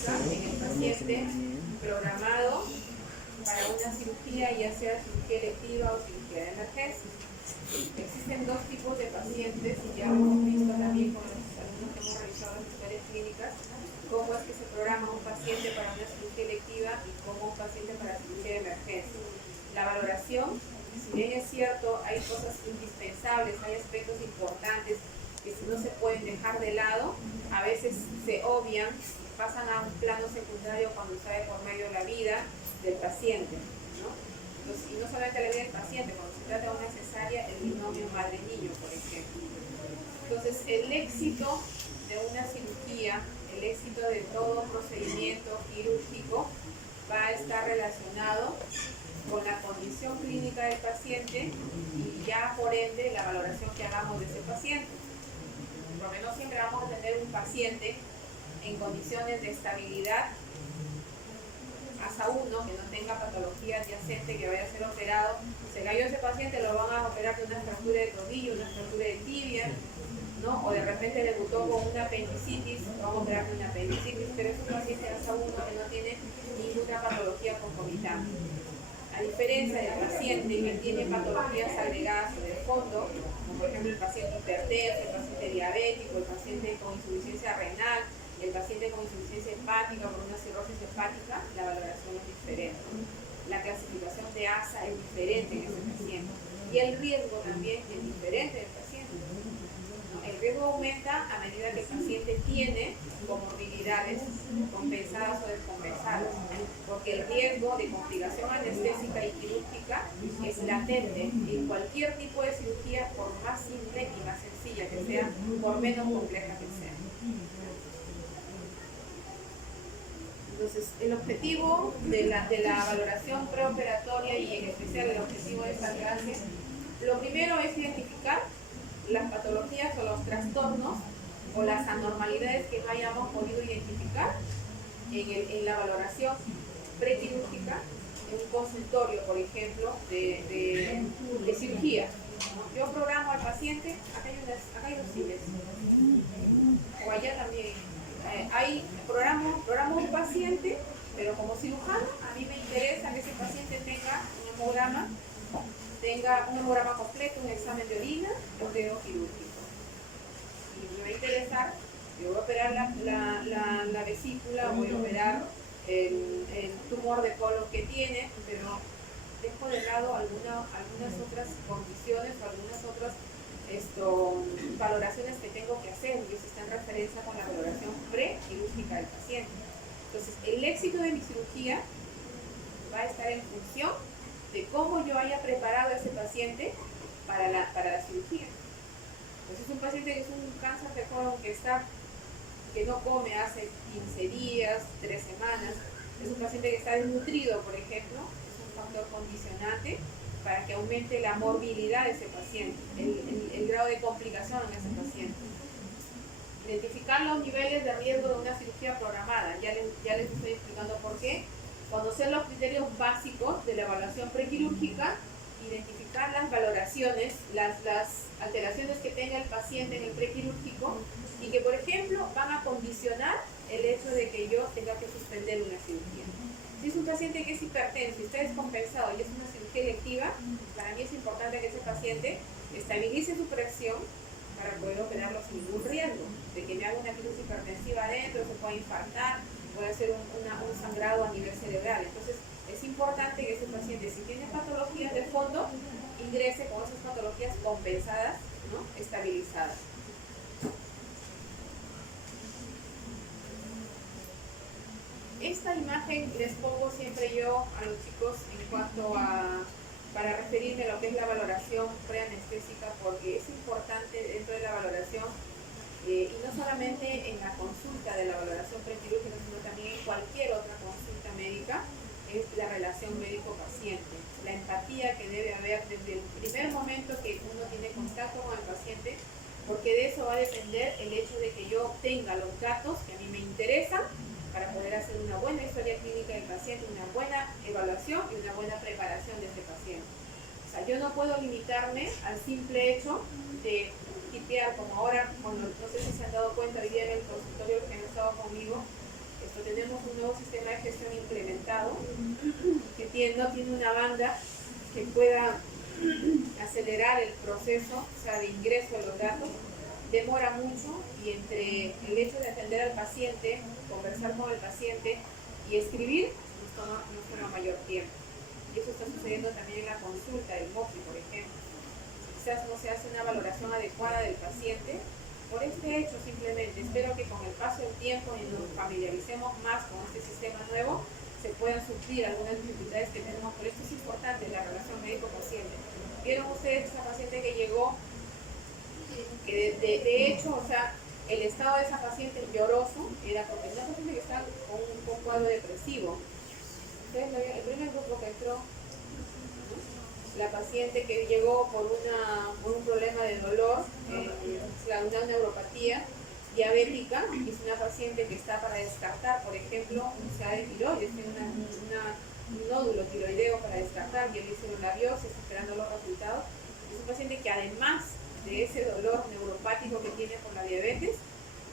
quirúrgica en el paciente programado para una cirugía, ya sea cirugía electiva o cirugía de emergencia. Existen dos tipos de pacientes y ya hemos visto también con los alumnos que hemos realizado las historias clínicas cómo es que se programa un paciente para una cirugía electiva y cómo un paciente para cirugía de emergencia. La valoración, si bien es cierto, hay cosas indispensables, hay aspectos importantes que no se pueden dejar de lado, a veces se obvian, pasan a un plano secundario cuando sale por medio de la vida del paciente, ¿no? Entonces, y no solamente la vida del paciente, cuando se trata de una cesárea, el binomio madre-niño, por ejemplo. Entonces, el éxito de una cirugía, el éxito de todo procedimiento quirúrgico va a estar relacionado con la condición clínica del paciente y ya por ende la valoración que hagamos de ese paciente. Porque no siempre vamos a tener un paciente en condiciones de estabilidad hasta uno que no tenga patología adyacente, que vaya a ser operado. Se cayó ese paciente, lo van a operar de una fractura de tobillo, una fractura de tibia, ¿no? O de repente debutó con una apendicitis, vamos a operar de una apendicitis, pero es un paciente hasta uno que no tiene ninguna patología concomitante. A diferencia del paciente que tiene patologías agregadas en el fondo, como por ejemplo el paciente hipertenso, el paciente diabético, el paciente con insuficiencia renal, el paciente con insuficiencia hepática por una cirrosis hepática, la valoración es diferente. La clasificación de ASA es diferente en ese paciente. Y el riesgo también es diferente del paciente. El riesgo aumenta a medida que el paciente tiene comorbilidades compensadas o descompensadas, porque el riesgo de complicación anestésica y quirúrgica es latente en cualquier tipo de cirugía, por más simple y más sencilla que sea, por menos compleja que sea. Entonces, el objetivo de la valoración preoperatoria y en especial el objetivo de esta clase, lo primero es identificar las patologías o los trastornos o las anormalidades que no hayamos podido identificar en la valoración prequirúrgica en un consultorio, por ejemplo, de cirugía. Yo programo al paciente, acá hay dos ciles, o allá también. Programo un paciente, pero como cirujano, a mí me interesa que ese paciente tenga un hemograma completo, un examen de orina, un dedo quirúrgico. Y me va a interesar, yo voy a operar la vesícula, voy a operar el tumor de colon que tiene, pero dejo de lado algunas otras condiciones o algunas otras valoraciones que tengo que hacer, y eso está en referencia con la valoración prequirúrgica del paciente. Entonces, el éxito de mi cirugía va a estar en función de cómo yo haya preparado a ese paciente para la cirugía. Entonces, un paciente que es un cáncer de colon que no come hace 15 días, 3 semanas, es un paciente que está desnutrido, por ejemplo, es un factor condicionante para que aumente la morbilidad de ese paciente, el grado de complicación en ese paciente. Identificar los niveles de riesgo de una cirugía programada, ya les estoy explicando por qué. Conocer los criterios básicos de la evaluación prequirúrgica, identificar las valoraciones, las alteraciones que tenga el paciente en el prequirúrgico y que, por ejemplo, van a condicionar el hecho de que yo tenga que suspender una cirugía. Si es un paciente que es hipertenso y está descompensado y es una cirugía electiva, para mí es importante que ese paciente estabilice su presión para poder operarlo sin ningún riesgo de que me haga una crisis hipertensiva adentro, se pueda infartar, puede hacer un sangrado a nivel cerebral. Entonces, es importante que ese paciente, si tiene patologías de fondo, ingrese con esas patologías compensadas, ¿no? Estabilizadas. Esta imagen les pongo siempre yo a los chicos en cuanto para referirme a lo que es la valoración preanestésica, porque es importante dentro de la valoración, y no solamente en la consulta de la valoración prequirúrgica, sino también en cualquier otra consulta médica, es la relación médico-paciente, la empatía que debe haber desde el primer momento que uno tiene contacto con el paciente, porque de eso va a depender el hecho de que yo tenga los datos que a mí me interesan para poder hacer una buena historia clínica del paciente, una buena evaluación y una buena preparación de este paciente. O sea, yo no puedo limitarme al simple hecho de tipear, como ahora, no sé si se han dado cuenta hoy día en el consultorio que han estado conmigo, tenemos un nuevo sistema de gestión implementado que no tiene una banda que pueda acelerar el proceso, o sea, de ingreso de los datos, demora mucho, y entre el hecho de atender al paciente, conversar con el paciente y escribir, nos toma mayor tiempo. Y eso está sucediendo también en la consulta del MOPI, por ejemplo. Quizás no se hace una valoración adecuada del paciente por este hecho simplemente. Espero que con el paso del tiempo y nos familiaricemos más con este sistema nuevo, se puedan suplir algunas dificultades que tenemos. Por esto es importante la relación médico-paciente. ¿Vieron ustedes esa paciente que llegó? Que de hecho, o sea, el estado de esa paciente lloroso era porque una paciente que está con un cuadro depresivo. Ustedes lo vieron, el primer grupo que entró, la paciente que llegó por un problema de dolor, una neuropatía diabética, y es una paciente que está para descartar, por ejemplo, un SEA de tiroides, tiene un nódulo tiroideo para descartar, y le hicieron la biopsia, está esperando los resultados. Es un paciente que además de ese dolor neuropático que tiene por la diabetes,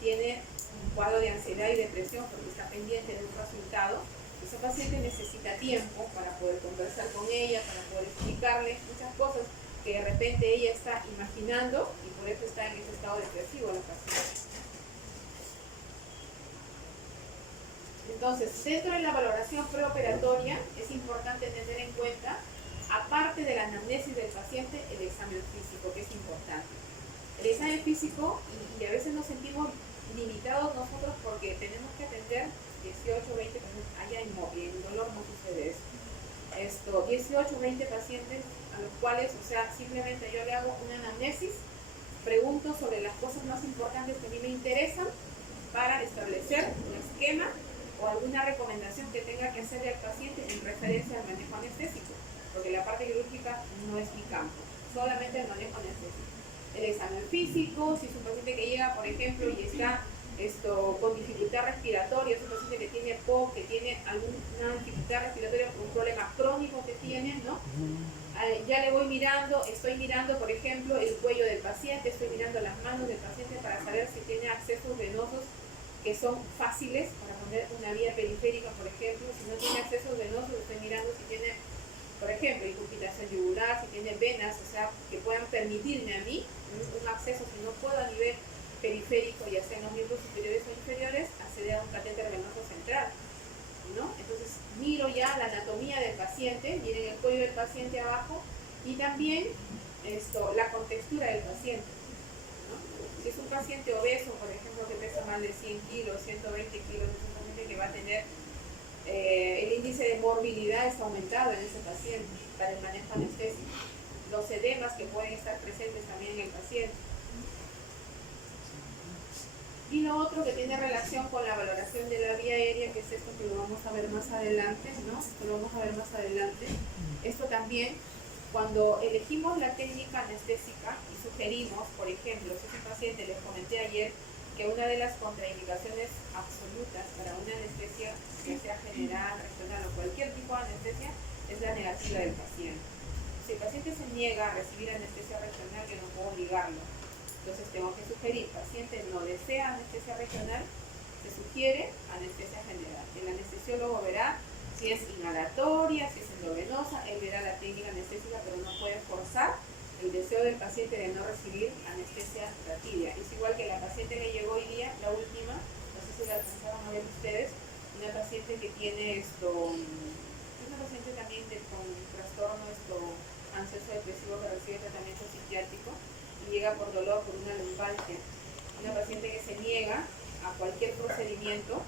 tiene un cuadro de ansiedad y depresión porque está pendiente de un resultado. Esa paciente necesita tiempo para poder conversar con ella, para poder explicarle muchas cosas que de repente ella está imaginando, y por eso está en ese estado depresivo la paciente. Entonces, dentro de la valoración preoperatoria es importante tener en cuenta, aparte de la anamnesis del paciente, el examen físico, que es importante. El examen físico, y a veces nos sentimos limitados nosotros porque tenemos que atender 18, 20 pacientes allá en MOPI, en dolor no sucede eso. 18, 20 pacientes a los cuales, o sea, simplemente yo le hago una anamnesis, pregunto sobre las cosas más importantes que a mí me interesan para establecer un esquema o alguna recomendación que tenga que hacerle al paciente en referencia al manejo anestésico, porque la parte quirúrgica no es mi campo, solamente el manejo anestésico. El examen físico, si es un paciente que llega, por ejemplo, y está con dificultad respiratoria, es un paciente que tiene POC, que tiene alguna dificultad respiratoria por un problema crónico que tiene, ¿no? Ya le voy mirando, estoy mirando, por ejemplo, el cuello del paciente, estoy mirando las manos del paciente para saber si tiene accesos venosos que son fáciles para poner una vía periférica, por ejemplo. Si no tiene accesos venosos, estoy mirando si tiene, por ejemplo, incrustación yugular, si tiene venas, o sea, que puedan permitirme a mí un acceso, si no puedo a nivel periférico, ya sea en los miembros superiores o inferiores, acceder a un catéter venoso central, ¿no? Entonces miro ya la anatomía del paciente, miren el cuello del paciente abajo, y también la contextura del paciente, ¿no? Si es un paciente obeso, por ejemplo, que pesa más de 100 kilos, 120 kilos, es un paciente que va a tener el índice de morbilidad está aumentado en ese paciente para el manejo anestésico. Los edemas que pueden estar presentes también en el paciente. Y lo otro que tiene relación con la valoración de la vía aérea, que es esto que lo vamos a ver más adelante, ¿no? Esto lo vamos a ver más adelante. Esto también, cuando elegimos la técnica anestésica y sugerimos, por ejemplo, si es un paciente, les comenté ayer, que una de las contraindicaciones absolutas para una anestesia, que sea general, regional o cualquier tipo de anestesia, es la negativa del paciente. Si el paciente se niega a recibir anestesia regional, yo no puedo obligarlo. Entonces tengo que sugerir, paciente no desea anestesia regional, se sugiere anestesia general. El anestesiólogo verá si es inhalatoria, si es endovenosa, él verá la técnica anestésica, pero no puede forzar el deseo del paciente de no recibir anestesia ratidia. Es igual que la paciente que llegó hoy día, la última, no sé si la alcanzaron a ver ustedes, una paciente que tiene es una paciente también con trastorno ansioso depresivo que recibe tratamiento psiquiátrico, y llega por dolor, por una lumbalgia. Una paciente que se niega a cualquier procedimiento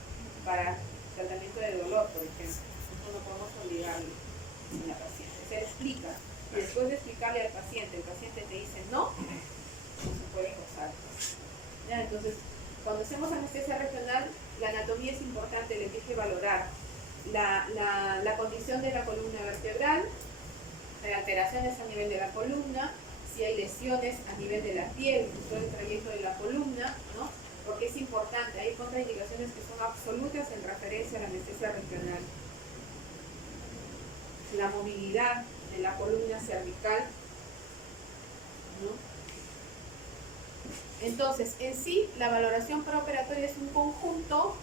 para tratamiento de dolor, por ejemplo. Nosotros no podemos obligarle a la paciente. Se le explica. Y después de explicarle al paciente, el paciente te dice no se puede forzar. ¿Ya? Entonces, cuando hacemos anestesia regional, la anatomía es importante, les dije valorar la condición de la columna vertebral, hay alteraciones a nivel de la columna, si hay lesiones a nivel de la piel, todo el trayecto de la columna, ¿no? Porque es importante, hay contraindicaciones que son absolutas en referencia a la anestesia regional. La movilidad de la columna cervical, ¿no? Entonces, en sí, la valoración preoperatoria es un conjunto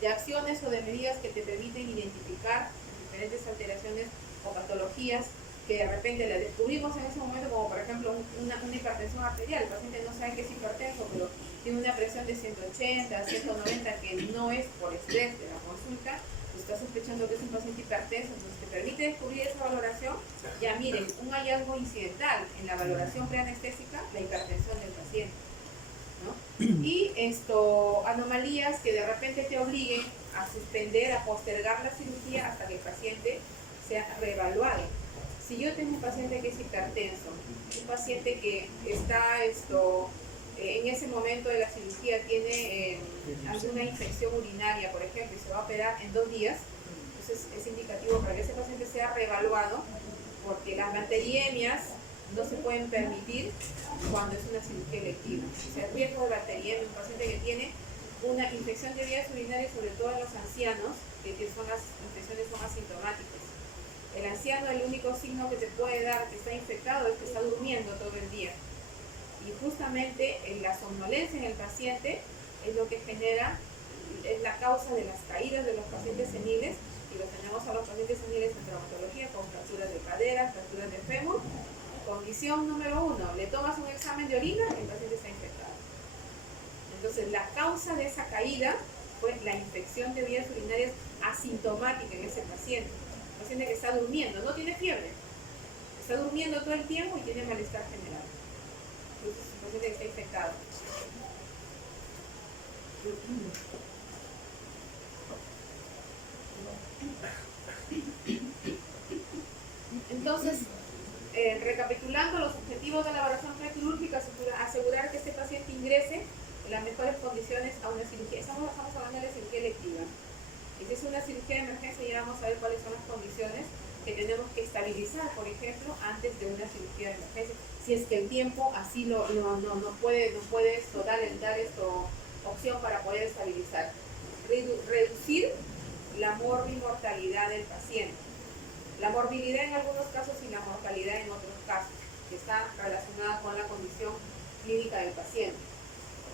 de acciones o de medidas que te permiten identificar diferentes alteraciones o patologías que de repente las descubrimos en ese momento, como por ejemplo una hipertensión arterial. El paciente no sabe que es hipertenso, pero tiene una presión de 180, 190 que no es por estrés de la consulta, pues está sospechando que es un paciente hipertenso, entonces te permite descubrir esa valoración. Ya miren, un hallazgo incidental en la valoración preanestésica, la hipertensión del paciente, ¿no? Y anomalías que de repente te obliguen a suspender, a postergar la cirugía hasta que el paciente sea reevaluado. Si yo tengo un paciente que es hipertenso, un paciente que está en ese momento de la cirugía tiene alguna infección urinaria, por ejemplo, y se va a operar en 2 días, entonces es indicativo para que ese paciente sea reevaluado, porque las bacteriemias no se pueden permitir cuando es una cirugía electiva. O sea, el riesgo de bacteriemia, un paciente que tiene una infección de vías urinarias, sobre todo en los ancianos, que son las infecciones son asintomáticas. El anciano, el único signo que te puede dar que está infectado es que está durmiendo todo el día. Y justamente la somnolencia en el paciente es lo que genera, es la causa de las caídas de los pacientes seniles, y los tenemos a los pacientes seniles en traumatología con fracturas de cadera, fracturas de fémur. Condición número 1, le tomas un examen de orina, el paciente está infectado. Entonces la causa de esa caída fue la infección de vías urinarias asintomática en ese paciente. El paciente que está durmiendo, no tiene fiebre, está durmiendo todo el tiempo y tiene malestar general. Entonces es un paciente que está infectado. Entonces, recapitulando los objetivos de la evaluación prequirúrgica, asegurar que este paciente ingrese en las mejores condiciones a una cirugía. Estamos hablando de la cirugía electiva. Y si es una cirugía de emergencia, ya vamos a ver cuáles son las condiciones que tenemos que estabilizar, por ejemplo, antes de una cirugía de emergencia. Si es que el tiempo así no puede dar opción para poder estabilizar. Reducir la morbimortalidad del paciente. La morbilidad en algunos casos y la mortalidad en otros casos, que está relacionada con la condición clínica del paciente.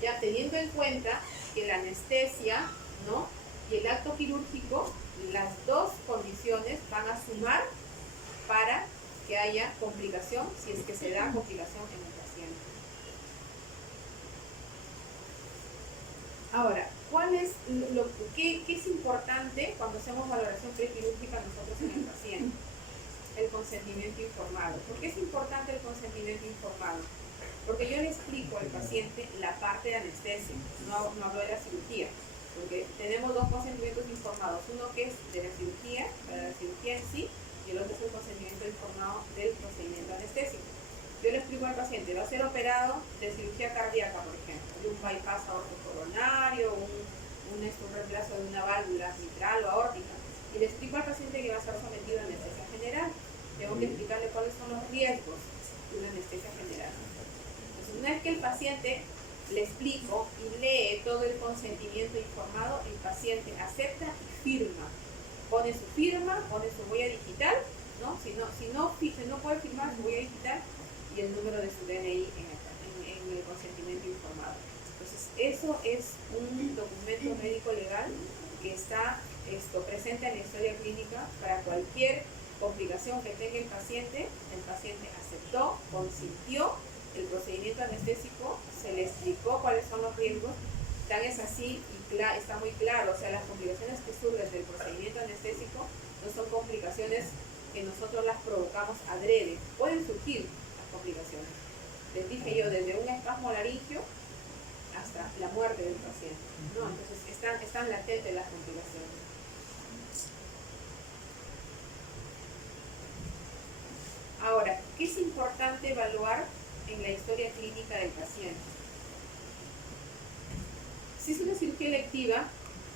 Ya teniendo en cuenta que la anestesia, ¿no?, y el acto quirúrgico, las dos condiciones van a sumar para que haya complicación, si es que se da complicación en el paciente. Ahora, ¿qué es importante cuando hacemos valoración prequirúrgica nosotros en el paciente? El consentimiento informado. ¿Por qué es importante el consentimiento informado? Porque yo le explico al paciente la parte de anestesia, no hablo de la cirugía, porque tenemos dos consentimientos informados, uno que es de la cirugía, para la cirugía en sí, y el otro es el consentimiento informado del procedimiento anestésico. Yo le explico al paciente, va a ser operado de cirugía cardíaca, por ejemplo, de un bypass aortocoronario, un reemplazo de una válvula mitral o aórtica, y le explico al paciente que va a estar sometido a anestesia general. Tengo que explicarle cuáles son los riesgos de una anestesia general. Entonces, una vez que el paciente le explico y lee todo el consentimiento informado, el paciente acepta y firma. Pone su firma, pone su huella digital, ¿no? Si no puede firmar su huella digital y el número de su DNI en el consentimiento informado. Entonces, eso es un documento médico legal que está presente en la historia clínica para cualquier complicación que tenga el paciente aceptó, consintió el procedimiento anestésico, se le explicó cuáles son los riesgos, tan es así y está muy claro, o sea, las complicaciones que surgen del procedimiento anestésico no son complicaciones que nosotros las provocamos adrede, pueden surgir las complicaciones. Les dije yo, desde un espasmo laringio hasta la muerte del paciente, ¿no? Entonces están latentes las complicaciones. Ahora, ¿qué es importante evaluar en la historia clínica del paciente? Si es una cirugía electiva,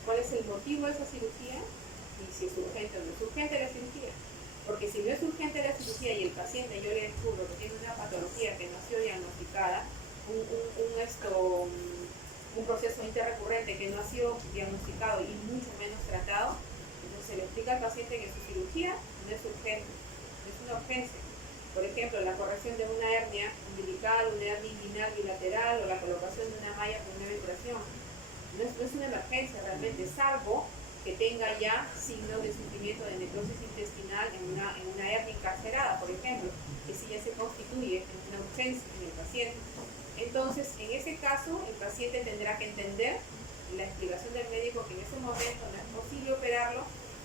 ¿cuál es el motivo de esa cirugía? Y si es urgente o no es urgente la cirugía. Porque si no es urgente la cirugía y el paciente, yo le descubro que tiene una patología que no ha sido diagnosticada, un proceso interrecurrente que no ha sido diagnosticado y mucho menos tratado, entonces se le explica al paciente que su cirugía no es urgente, no es una urgencia. Por ejemplo, la corrección de una hernia umbilical, una hernia inguinal bilateral o la colocación de una malla con una evacuación. No es una emergencia realmente, salvo que tenga ya signos de sufrimiento de necrosis intestinal en una hernia encarcerada, por ejemplo, que sí ya se constituye en una urgencia en el paciente. Entonces, en ese caso, el paciente tendrá que entender la explicación del médico que en ese momento no es posible operarlo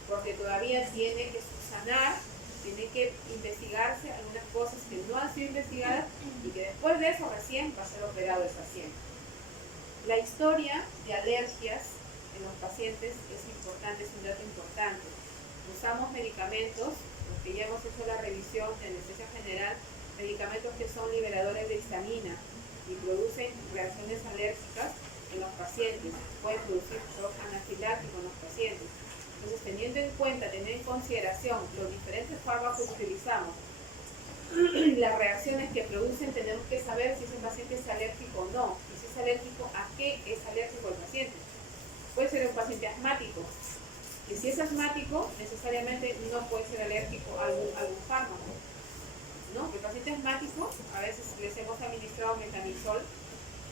porque todavía tiene que subsanar, tiene que investigarse algunas cosas que no han sido investigadas y que después de eso recién va a ser operado el paciente. La historia de alergias en los pacientes es importante, es un dato importante. Usamos medicamentos, los que ya hemos hecho la revisión de anestesia general, medicamentos que son liberadores de histamina y producen reacciones alérgicas en los pacientes, pueden producir shock anafiláctico en los pacientes. Entonces, teniendo en cuenta, teniendo en consideración los diferentes fármacos que utilizamos, las reacciones que producen, tenemos que saber si ese paciente es alérgico o no, y si es alérgico, a qué es alérgico el paciente. Puede ser un paciente asmático, y si es asmático, necesariamente no puede ser alérgico a algún fármaco, ¿no? El paciente asmático, a veces les hemos administrado metamizol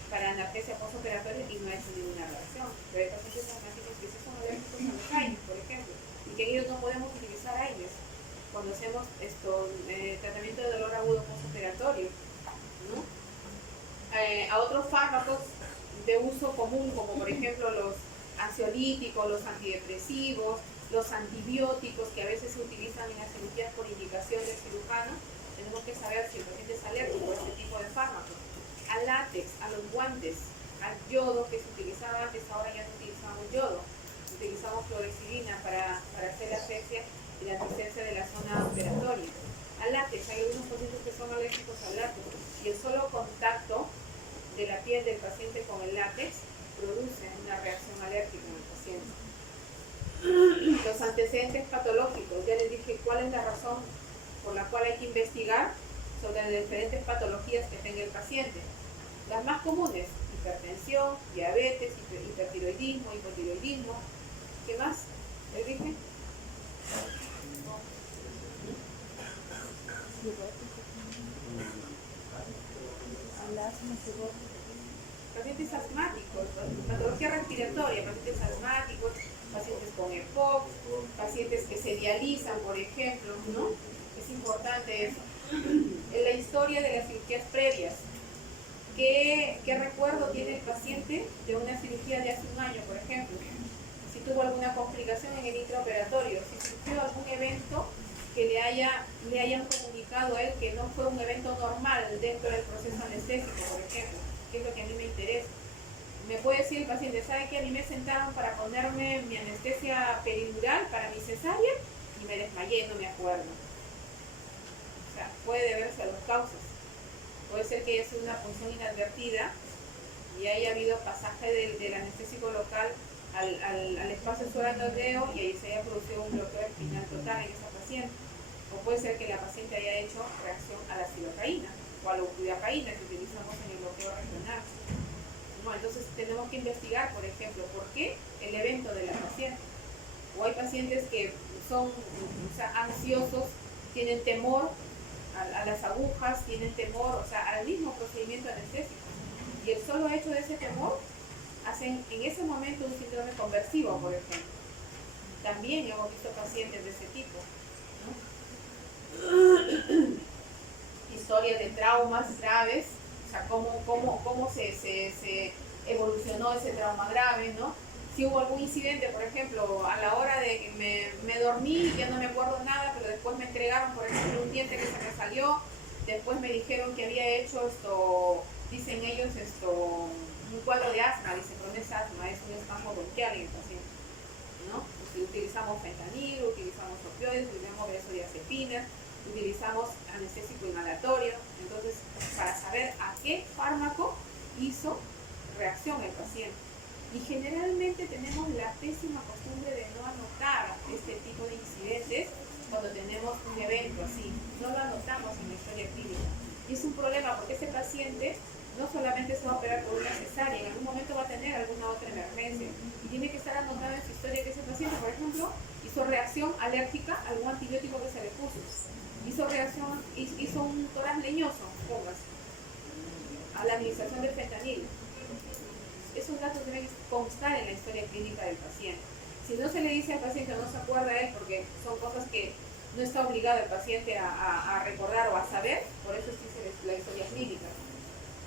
para analgesia postoperatoria y no ha hecho ninguna reacción, pero hay pacientes asmáticos que sí son alérgicos a los AINES, por ejemplo, y que ellos no podemos utilizar AINES cuando hacemos tratamiento de dolor agudo postoperatorio, ¿no? A otros fármacos de uso común, como por ejemplo los ansiolíticos, los antidepresivos, los antibióticos que a veces se utilizan en las cirugías por indicación del cirujano, tenemos que saber si el paciente es alérgico a este tipo de fármacos. Al látex, a los guantes, al yodo que se utilizaba antes, ahora ya no utilizamos yodo, utilizamos fluoxetina para hacer la asepsia y la asistencia de la zona operatoria. Al látex, hay algunos pacientes que son alérgicos al látex y el solo contacto de la piel del paciente con el látex produce una reacción alérgica en el paciente. Los antecedentes patológicos, ya les dije cuál es la razón por la cual hay que investigar sobre las diferentes patologías que tenga el paciente. Las más comunes, hipertensión, diabetes, hipertiroidismo, hipotiroidismo. ¿Qué más? ¿Les dije? Pacientes asmáticos, patología respiratoria, pacientes asmáticos, pacientes con EPOC, pacientes que se dializan, por ejemplo, ¿no? Es importante eso. En la historia de las cirugías previas, ¿qué recuerdo tiene el paciente de una cirugía de hace un año, por ejemplo? Si tuvo alguna complicación en el intraoperatorio, si sufrió algún evento que le hayan comunicado a él que no fue un evento normal dentro del proceso anestésico, por ejemplo, que es lo que a mí me interesa. Me puede decir el paciente, ¿sabe qué? A mí me sentaron para ponerme mi anestesia peridural para mi cesárea y me desmayé, no me acuerdo. O sea, puede deberse a las causas. Puede ser que haya sido una punción inadvertida y haya habido pasaje del anestésico local al espacio subaracnoideo y ahí se haya producido un bloqueo espinal total en esa paciente. O puede ser que la paciente haya hecho reacción a la cilocaína o a la bupivacaína que utilizamos en el bloqueo regional. No, entonces tenemos que investigar, por ejemplo, por qué el evento de la paciente. O hay pacientes que son ansiosos, tienen temor a las agujas, tienen temor, o sea, al mismo procedimiento anestésico. Y el solo hecho de ese temor hacen en ese momento un síndrome conversivo, por ejemplo. También hemos visto pacientes de ese tipo, ¿no? Historias de traumas graves, o sea, cómo se evolucionó ese trauma grave, ¿no? Si hubo algún incidente, por ejemplo, a la hora de que me dormí y ya no me acuerdo nada, pero después me entregaron, por ejemplo, un diente que se me salió, después me dijeron que había hecho dicen ellos un cuadro de asma, dicen, pero no es asma, es un espasmo bronquial en el paciente, ¿no? Utilizamos fentanilo, utilizamos opioides, utilizamos benzodiazepina, utilizamos anestésico inhalatorio. Entonces, para saber a qué fármaco hizo reacción el paciente. Y generalmente tenemos la pésima costumbre de no anotar este tipo de incidentes cuando tenemos un evento así. No lo anotamos en la historia clínica. Y es un problema porque ese paciente no solamente se va a operar por una cesárea, en algún momento va a tener alguna otra emergencia. Y tiene que estar anotado en su historia que ese paciente, por ejemplo, hizo reacción alérgica a algún antibiótico que se le puso. Hizo un tórax leñoso, póngase, a la administración del fentanilo. esos datos deben constar en la historia clínica del paciente. Si no se le dice al paciente, no se acuerda de él, porque son cosas que no está obligado el paciente a recordar o a saber, por eso existe la historia clínica.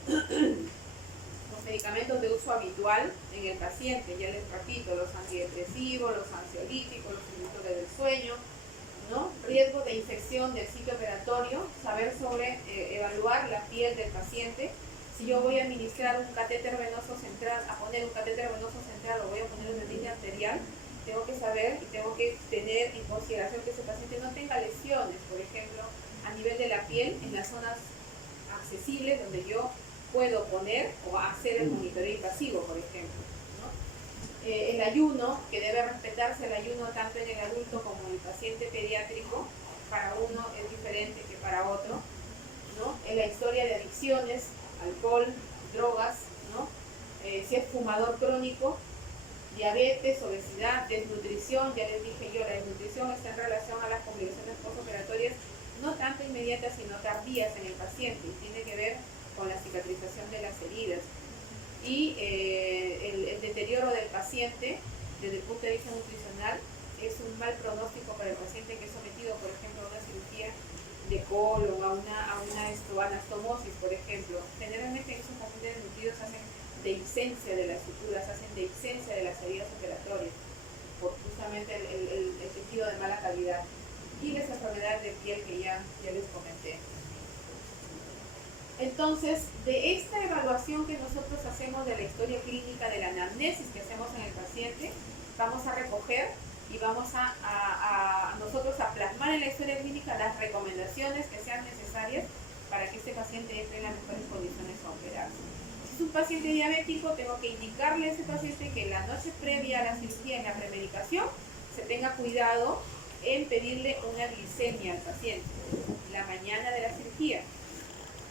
Los medicamentos de uso habitual en el paciente, ya les repito, los antidepresivos, los ansiolíticos, los inhibidores del sueño, ¿no? Riesgo de infección del sitio operatorio, saber evaluar la piel del paciente. Si yo voy a administrar un catéter venoso central, a poner un catéter venoso central o voy a poner una línea arterial, tengo que saber y tengo que tener en consideración que ese paciente no tenga lesiones, por ejemplo, a nivel de la piel, en las zonas accesibles donde yo puedo poner o hacer el monitoreo invasivo, por ejemplo, ¿no? El ayuno, que debe respetarse el ayuno tanto en el adulto como en el paciente pediátrico, para uno es diferente que para otro, ¿no? En la historia de adicciones, alcohol, drogas, ¿no? Si es fumador crónico, diabetes, obesidad, desnutrición, ya les dije yo, la desnutrición está en relación a las complicaciones postoperatorias, no tanto inmediatas sino tardías en el paciente, y tiene que ver con la cicatrización de las heridas. Y el deterioro del paciente desde el punto de vista nutricional es un mal pronóstico para el paciente que es sometido, por ejemplo, a una cirugía de colon, a una anastomosis, por ejemplo. Generalmente esos pacientes desnutridos hacen dehiscencia de las suturas, hacen dehiscencia de las heridas operatorias, por justamente el tejido de mala calidad. Y las enfermedades de piel que ya les comenté. Entonces, de esta evaluación que nosotros hacemos de la historia clínica, de la anamnesis que hacemos en el paciente, vamos a recoger y vamos a nosotros a plasmar en la historia clínica las recomendaciones que sean necesarias para que este paciente entre en las mejores condiciones a operarse. Si es un paciente diabético, tengo que indicarle a ese paciente que la noche previa a la cirugía, en la premedicación, se tenga cuidado en pedirle una glicemia al paciente la mañana de la cirugía.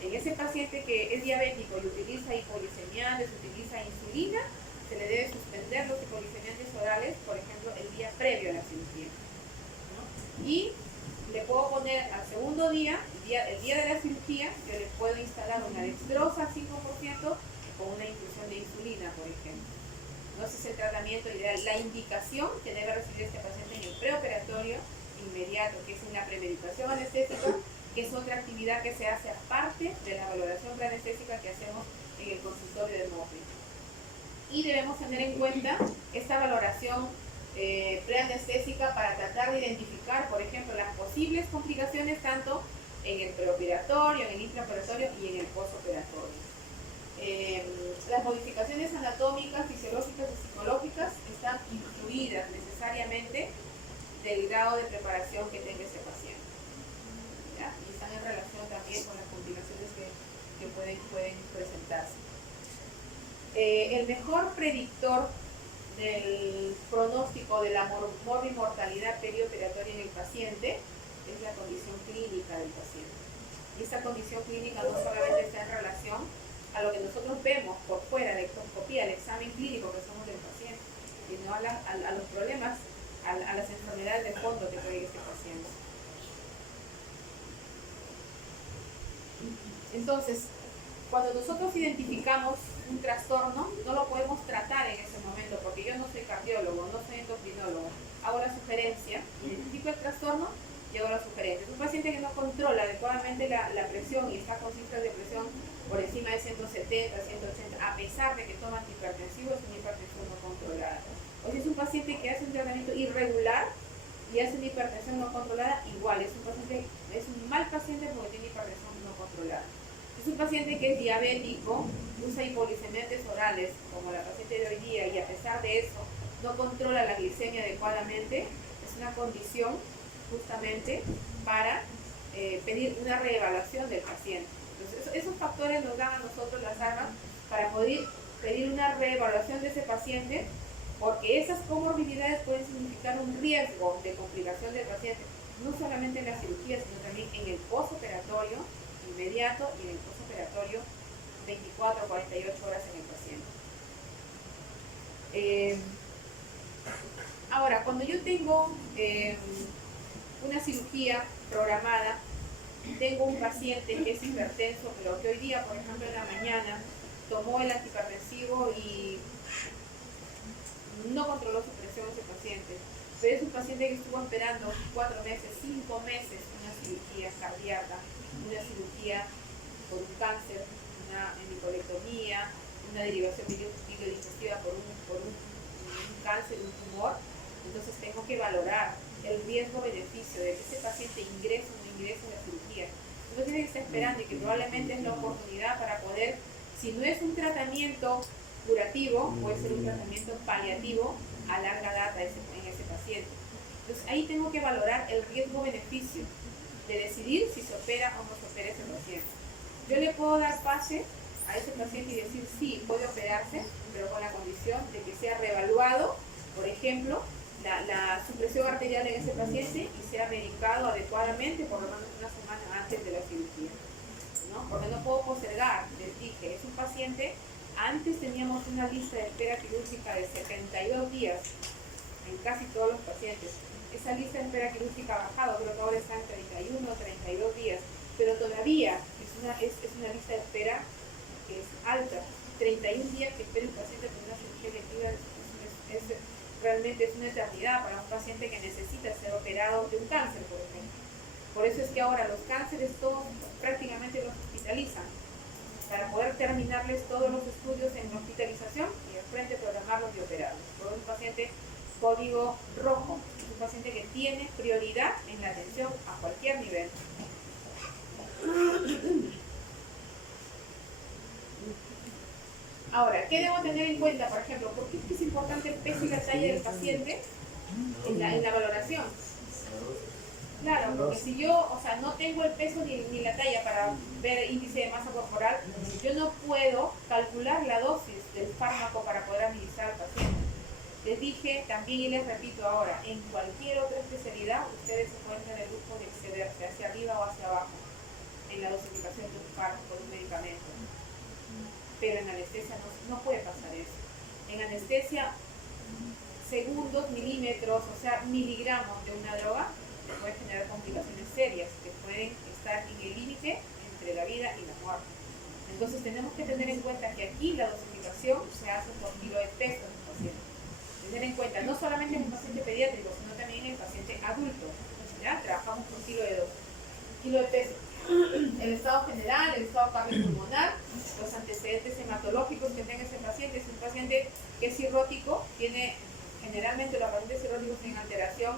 En ese paciente que es diabético y utiliza hipoglicemiantes, utiliza insulina, se le debe suspender los hipoglicemiantes orales, por ejemplo, el día previo a la cirugía, ¿no? Y le puedo poner al segundo día, el día de la cirugía, yo le puedo instalar una dextrosa 5% con una infusión de insulina, por ejemplo. ¿No? Ese es el tratamiento ideal, la indicación que debe recibir este paciente en el preoperatorio inmediato, que es una premedicación anestésica, que es otra actividad que se hace aparte de la valoración preanestésica que hacemos en el consultorio de MOPI. Y debemos tener en cuenta esta valoración preanestésica para tratar de identificar, por ejemplo, las posibles complicaciones tanto en el preoperatorio, en el intraoperatorio y en el postoperatorio. Las modificaciones anatómicas, fisiológicas y psicológicas están incluidas necesariamente del grado de preparación que tenga ese paciente. ¿Ya? Y están en relación también con las complicaciones que pueden presentarse. El mejor predictor del pronóstico de la morbimortalidad perioperatoria en el paciente es la condición clínica del paciente. Y esta condición clínica no solamente está en relación a lo que nosotros vemos por fuera, la ectoscopía, el examen clínico que somos del paciente, sino a los problemas, a las enfermedades de fondo que trae este paciente. Entonces, cuando nosotros identificamos un trastorno, no lo podemos tratar en ese momento, porque yo no soy cardiólogo, no soy endocrinólogo. Hago la sugerencia, identifico el trastorno y hago la sugerencia. Es un paciente que no controla adecuadamente la presión y está con cifras de presión por encima de 170, 180, a pesar de que toma antihipertensivos, es una hipertensión no controlada. O si es un paciente que hace un tratamiento irregular y hace una hipertensión no controlada, igual, es un mal paciente porque tiene hipertensión no controlada. Es un paciente que es diabético, usa hipoglicemiantes orales, como la paciente de hoy día, y a pesar de eso no controla la glicemia adecuadamente, es una condición justamente para pedir una reevaluación del paciente. Entonces, esos factores nos dan a nosotros las armas para poder pedir una reevaluación de ese paciente, porque esas comorbilidades pueden significar un riesgo de complicación del paciente, no solamente en la cirugía, sino también en el postoperatorio inmediato y en el postoperatorio 24 o 48 horas en el paciente. Ahora, cuando yo tengo una cirugía programada, tengo un paciente que es hipertenso, pero que hoy día, por ejemplo, en la mañana, tomó el antihipertensivo y no controló su presión ese paciente. Pero es un paciente que estuvo esperando 4 meses, 5 meses una cirugía cardíaca, una cirugía por un cáncer, una hemicolectomía, una derivación biliodigestiva por un cáncer, un tumor. Entonces tengo que valorar el riesgo-beneficio de que ese paciente ingrese o no ingrese en la cirugía. No tiene que estar esperando y que probablemente es la oportunidad para poder, si no es un tratamiento curativo, puede ser un tratamiento paliativo a larga data en ese paciente. Entonces ahí tengo que valorar el riesgo-beneficio de decidir si se opera o no se opera ese paciente. Yo le puedo dar pase a ese paciente y decir sí, puede operarse, pero con la condición de que sea reevaluado, por ejemplo, su presión arterial en ese paciente y sea medicado adecuadamente por lo menos una semana antes de la cirugía, ¿no? Porque no puedo postergar. Les dije, es un paciente, antes teníamos una lista de espera quirúrgica de 72 días en casi todos los pacientes. Esa lista de espera quirúrgica ha bajado, creo que ahora está en 31 o 32 días, pero todavía es una lista de espera que es alta. 31 días que espera un paciente con una cirugía electiva realmente es una eternidad para un paciente que necesita ser operado de un cáncer, por ejemplo. Por eso es que ahora los cánceres todos prácticamente los hospitalizan, para poder terminarles todos los estudios en hospitalización y al frente programarlos y operarlos. Por un paciente código rojo, es un paciente que tiene prioridad en la atención a cualquier nivel. Ahora, ¿qué debo tener en cuenta, por ejemplo? ¿Por qué es importante el peso y la talla del paciente en la valoración? Claro, porque si yo, no tengo el peso ni la talla para ver índice de masa corporal, yo no puedo calcular la dosis del fármaco para poder administrar al paciente. Les dije también y les repito ahora, en cualquier otra especialidad ustedes se pueden dar el lujo de excederse hacia arriba o hacia abajo en la dosificación de un fármaco, de un medicamento. Pero en anestesia no puede pasar eso. En anestesia, segundos, milímetros, miligramos de una droga puede generar complicaciones serias que pueden estar en el límite entre la vida y la muerte. Entonces tenemos que tener en cuenta que aquí la dosificación se hace por kilo de peso del paciente. Tener en cuenta no solamente en el paciente pediátrico, sino también en el paciente adulto. ¿Ya? Trabajamos por kilo de peso. El estado general, el estado cardiopulmonar, los antecedentes hematológicos que tenga ese paciente. Es un paciente que es cirrótico, generalmente los pacientes cirróticos tienen alteración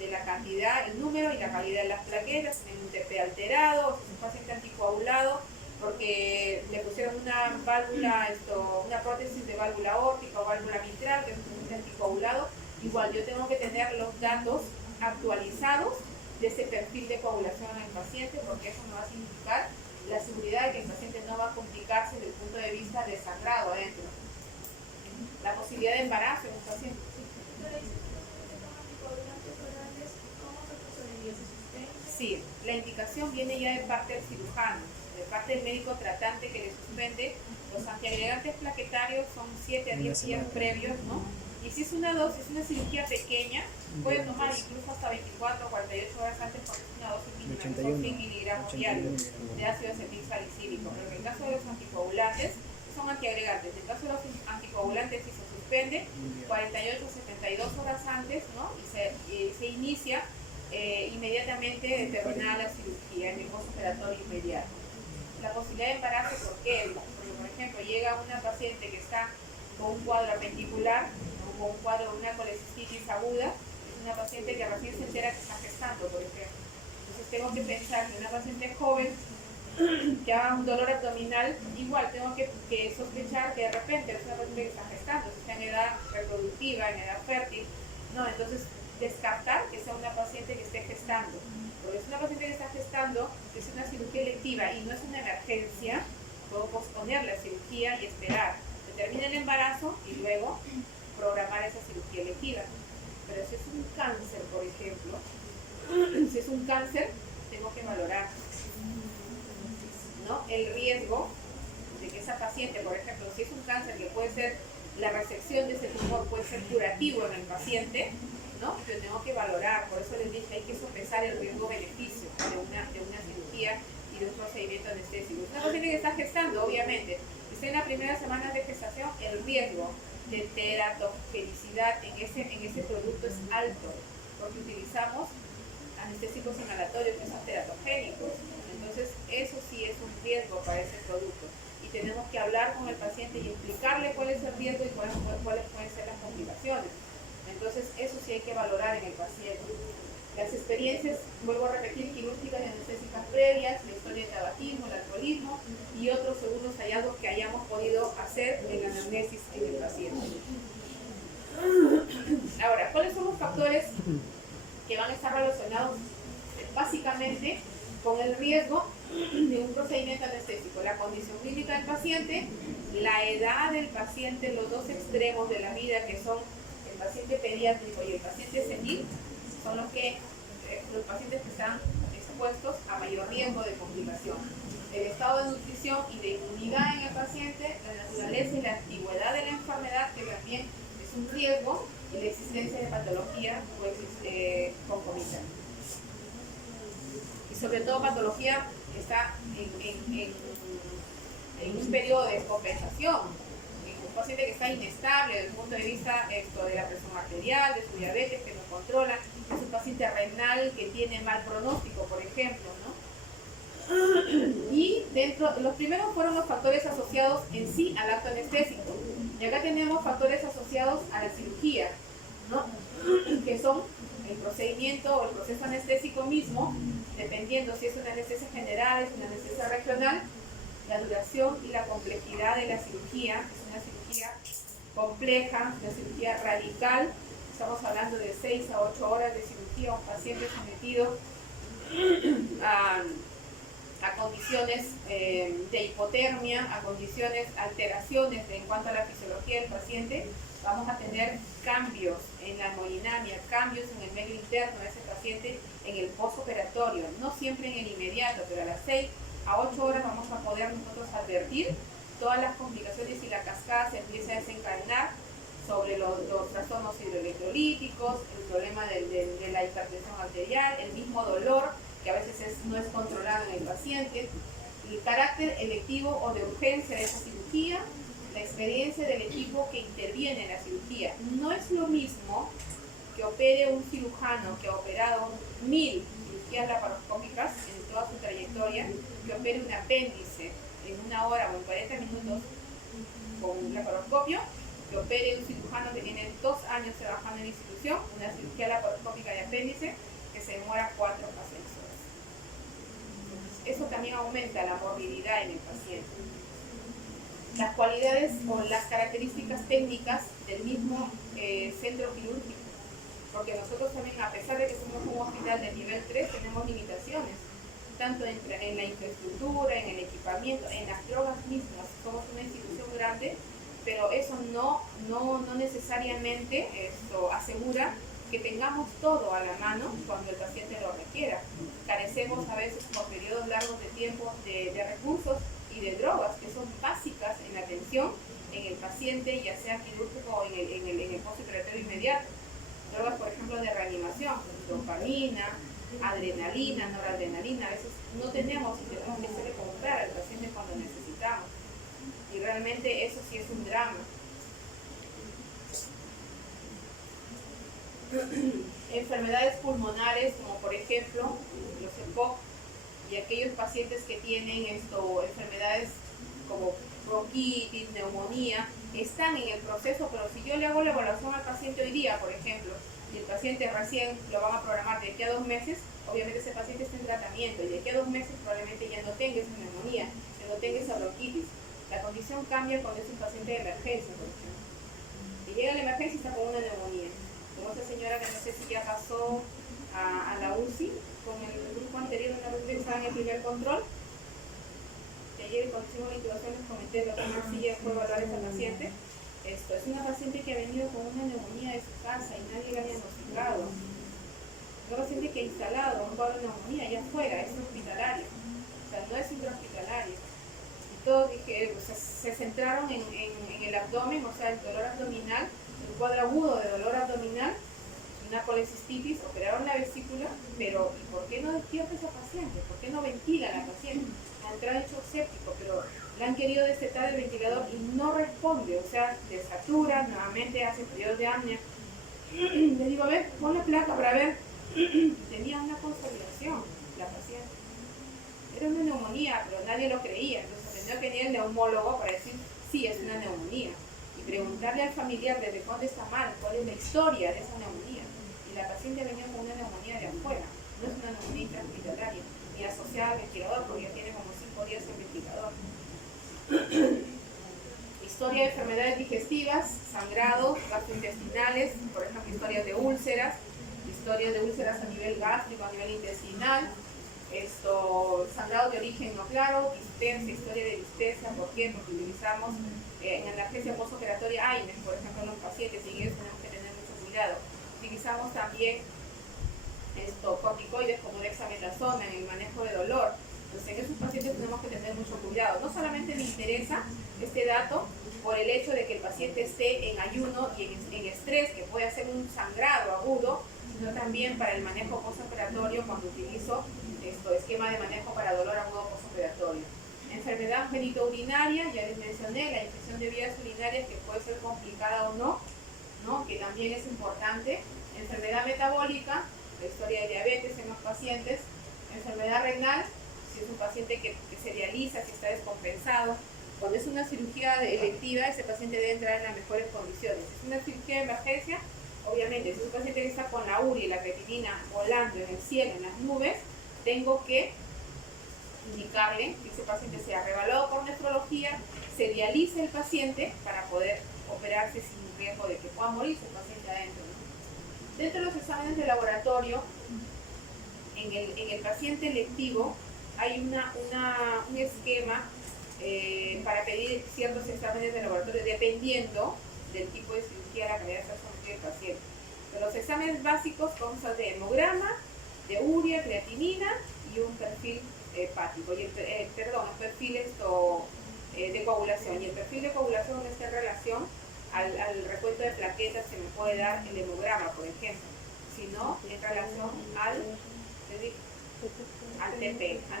de la cantidad, el número y la calidad de las plaquetas, tienen un TP alterado, es un paciente anticoagulado porque le pusieron una válvula, una prótesis de válvula aórtica o válvula mitral, que es un paciente anticoagulado. Igual yo tengo que tener los datos actualizados de ese perfil de coagulación en el paciente, porque eso me va a significar la seguridad de que el paciente no va a complicarse desde el punto de vista de sangrado adentro. La posibilidad de embarazo en un paciente. Sí, la indicación viene ya de parte del cirujano, de parte del médico tratante que le suspende. Los antiagregantes plaquetarios son 7 a 10 días previos, ¿no? Y si es una cirugía pequeña, puede tomar incluso hasta 24 o 48 horas antes porque es una dosis mínima, que son 100 miligramos diarios de ácido acetilsalicílico. Pero en el caso de los anticoagulantes, son antiagregantes. En el caso de los anticoagulantes, si se suspende 48 o 72 horas antes, ¿no? Y se inicia inmediatamente de terminar la cirugía en el postoperatorio inmediato. La posibilidad de embarazo, ¿por qué? Porque, por ejemplo, llega una paciente que está con un cuadro apenticular o con un cuadro de una colecistitis aguda, es una paciente que recién se entera que está gestando, por ejemplo. Entonces tengo que pensar que una paciente joven que haga un dolor abdominal, igual tengo que sospechar que de repente es una paciente que está gestando, está en edad reproductiva, en edad fértil, ¿no? Entonces descartar que sea una paciente que esté gestando. Porque es una paciente que está gestando, que es una cirugía electiva y no es una emergencia, puedo posponer la cirugía y esperar que termine el embarazo y luego programar esa cirugía electiva. Pero si es un cáncer, por ejemplo, si es un cáncer, tengo que valorar, ¿no?, el riesgo de que esa paciente, por ejemplo, si es un cáncer que puede ser, la resección de ese tumor puede ser curativo en el paciente, ¿no? Yo tengo que valorar, por eso les dije, hay que sopesar el riesgo-beneficio de una cirugía y de un procedimiento anestésico. Es una paciente que está gestando, obviamente, esté en las primeras semanas de gestación, el riesgo de teratogenicidad en ese producto es alto, porque utilizamos anestésicos inhalatorios que son teratogénicos. Entonces, eso sí es un riesgo para ese producto. Y tenemos que hablar con el paciente y explicarle cuál es el riesgo y cuáles pueden ser las complicaciones. Entonces, eso sí hay que valorar en el paciente. Las experiencias, vuelvo a repetir, quirúrgicas y anestésicas previas, la historia de tabaquismo, el alcoholismo y otros segundos hallazgos que hayamos podido hacer en la anamnesis en el paciente. Ahora, ¿cuáles son los factores que van a estar relacionados básicamente con el riesgo de un procedimiento anestésico? La condición clínica del paciente, la edad del paciente, los dos extremos de la vida que son el paciente pediátrico y el paciente senil, son los pacientes que están expuestos a mayor riesgo de complicación. El estado de nutrición y de inmunidad en el paciente, la naturaleza y la antigüedad de la enfermedad, que también es un riesgo, y la existencia de patología pues, concomitante. Y sobre todo patología que está en un periodo de descompensación. Un paciente que está inestable desde el punto de vista de la presión arterial, de su diabetes, que no controla, es un paciente renal que tiene mal pronóstico, por ejemplo, ¿no? Y los primeros fueron los factores asociados en sí al acto anestésico. Y acá tenemos factores asociados a la cirugía, ¿no? Que son el procedimiento o el proceso anestésico mismo, dependiendo si es una anestesia general, es una anestesia regional, la duración y la complejidad de la cirugía. Es una cirugía compleja, una cirugía radical. Estamos hablando de 6 a 8 horas de cirugía, un paciente sometido a condiciones de hipotermia, a condiciones, alteraciones en cuanto a la fisiología del paciente. Vamos a tener cambios en la hemodinamia, cambios en el medio interno de ese paciente en el postoperatorio, no siempre en el inmediato, pero a las 6 a 8 horas vamos a poder nosotros advertir todas las complicaciones y la cascada se empieza a desencadenar sobre los trastornos hidroelectrolíticos, el problema de la hipertensión arterial, el mismo dolor que a veces no es controlado en el paciente, el carácter electivo o de urgencia de esa cirugía, la experiencia del equipo que interviene en la cirugía. No es lo mismo que opere un cirujano que ha operado 1000 cirugías laparoscópicas en toda su trayectoria, que opere un apéndice en 1 hora o en 40 minutos con un laparoscopio, que opere un cirujano que tiene 2 años trabajando en institución, una cirugía laparoscópica de apéndice que se demora 4 a 6 horas. Entonces, eso también aumenta la morbilidad en el paciente. Las cualidades o las características técnicas del mismo centro quirúrgico, porque nosotros también, a pesar de que somos un hospital de nivel 3, tenemos limitaciones, tanto en la infraestructura, en el equipamiento, en las drogas mismas. Somos una institución grande, pero eso no necesariamente asegura que tengamos todo a la mano cuando el paciente lo requiera. Carecemos a veces por periodos largos de tiempo de recursos y de drogas que son básicas en la atención en el paciente, ya sea quirúrgico o en el postoperatorio inmediato. Drogas, por ejemplo, de reanimación, dopamina, adrenalina, noradrenalina, a veces no tenemos y tenemos que hacerle comprar al paciente cuando necesitamos. Y realmente eso sí es un drama. Enfermedades pulmonares, como por ejemplo los EPOC, y aquellos pacientes que tienen enfermedades como bronquitis, neumonía, están en el proceso, pero si yo le hago la evaluación al paciente hoy día, por ejemplo, y el paciente recién lo van a programar de aquí a 2 meses, obviamente ese paciente está en tratamiento, y de aquí a 2 meses probablemente ya no tenga esa neumonía, ya no tenga esa bronquitis. La condición cambia cuando es un paciente de emergencia, por ejemplo. Si llega a la emergencia y está con una neumonía, como esa señora que no sé si ya pasó a la UCI, con el grupo anterior, una vez que estaba en el primer control, que ayer cuando hicimos la intubación les comenté lo que más sí ya fue evaluar a esa paciente. Esto es una paciente que ha venido con una neumonía de su casa y nadie la ha diagnosticado. Una paciente que ha instalado un cuadro de neumonía allá afuera, es hospitalario, o sea, no es intrahospitalario. Y todos se centraron en el abdomen, o sea, el dolor abdominal, el cuadro agudo de dolor abdominal, una colecistitis, operaron la vesícula, pero ¿y por qué no despierta esa paciente? ¿Por qué no ventila a la paciente? Ha entrado en shock séptico, pero le han querido destetar el ventilador y no responde, o sea, desatura, nuevamente hace periodos de apnea. Le digo, a ver, ponle placa para ver. Tenía una consolidación la paciente. Era una neumonía, pero nadie lo creía, entonces tenía que venir el neumólogo para decir, sí, es una neumonía. Y preguntarle al familiar desde dónde está mal, cuál es la historia de esa neumonía. Y la paciente venía con una neumonía de afuera, no es una neumonía intrahospitalaria, ni asociada al ventilador, porque ya tiene como 5 días en ventilador. Historia de enfermedades digestivas, sangrados, gastrointestinales, por ejemplo, historias de úlceras a nivel gástrico, a nivel intestinal, sangrado de origen no claro, dispensa, historia de dispensa. ¿Por qué? Porque utilizamos en analgesia postoperatoria AINES, por ejemplo, en los pacientes, y en eso tenemos que tener mucho cuidado. Utilizamos también corticoides como dexametasona en el manejo de dolor. Entonces, en esos pacientes tenemos que tener mucho cuidado. No solamente me interesa este dato por el hecho de que el paciente esté en ayuno y en estrés, que puede hacer un sangrado agudo, sino también para el manejo postoperatorio cuando utilizo esquema de manejo para dolor agudo postoperatorio. Enfermedad genitourinaria, ya les mencioné, la infección de vías urinarias que puede ser complicada o no, que también es importante. Enfermedad metabólica, la historia de diabetes en los pacientes. Enfermedad renal, si es un paciente que se dializa, si está descompensado. Cuando es una cirugía electiva, ese paciente debe entrar en las mejores condiciones. Si es una cirugía de emergencia, obviamente, si es un paciente que está con la urea y la creatinina volando en el cielo, en las nubes, tengo que indicarle que ese paciente sea reevaluado por nefrología, se dialice el paciente para poder operarse sin riesgo de que pueda morirse el paciente adentro, ¿no? Dentro de los exámenes de laboratorio, en el paciente electivo hay un esquema para pedir ciertos exámenes de laboratorio dependiendo del tipo de cirugía a la que debe estar sometido el paciente. Pero los exámenes básicos constan de hemograma, de urea, creatinina y un perfil hepático, y el perfil de coagulación. Y el perfil de coagulación está en relación al recuento de plaquetas que me puede dar el hemograma, por ejemplo, sino en relación al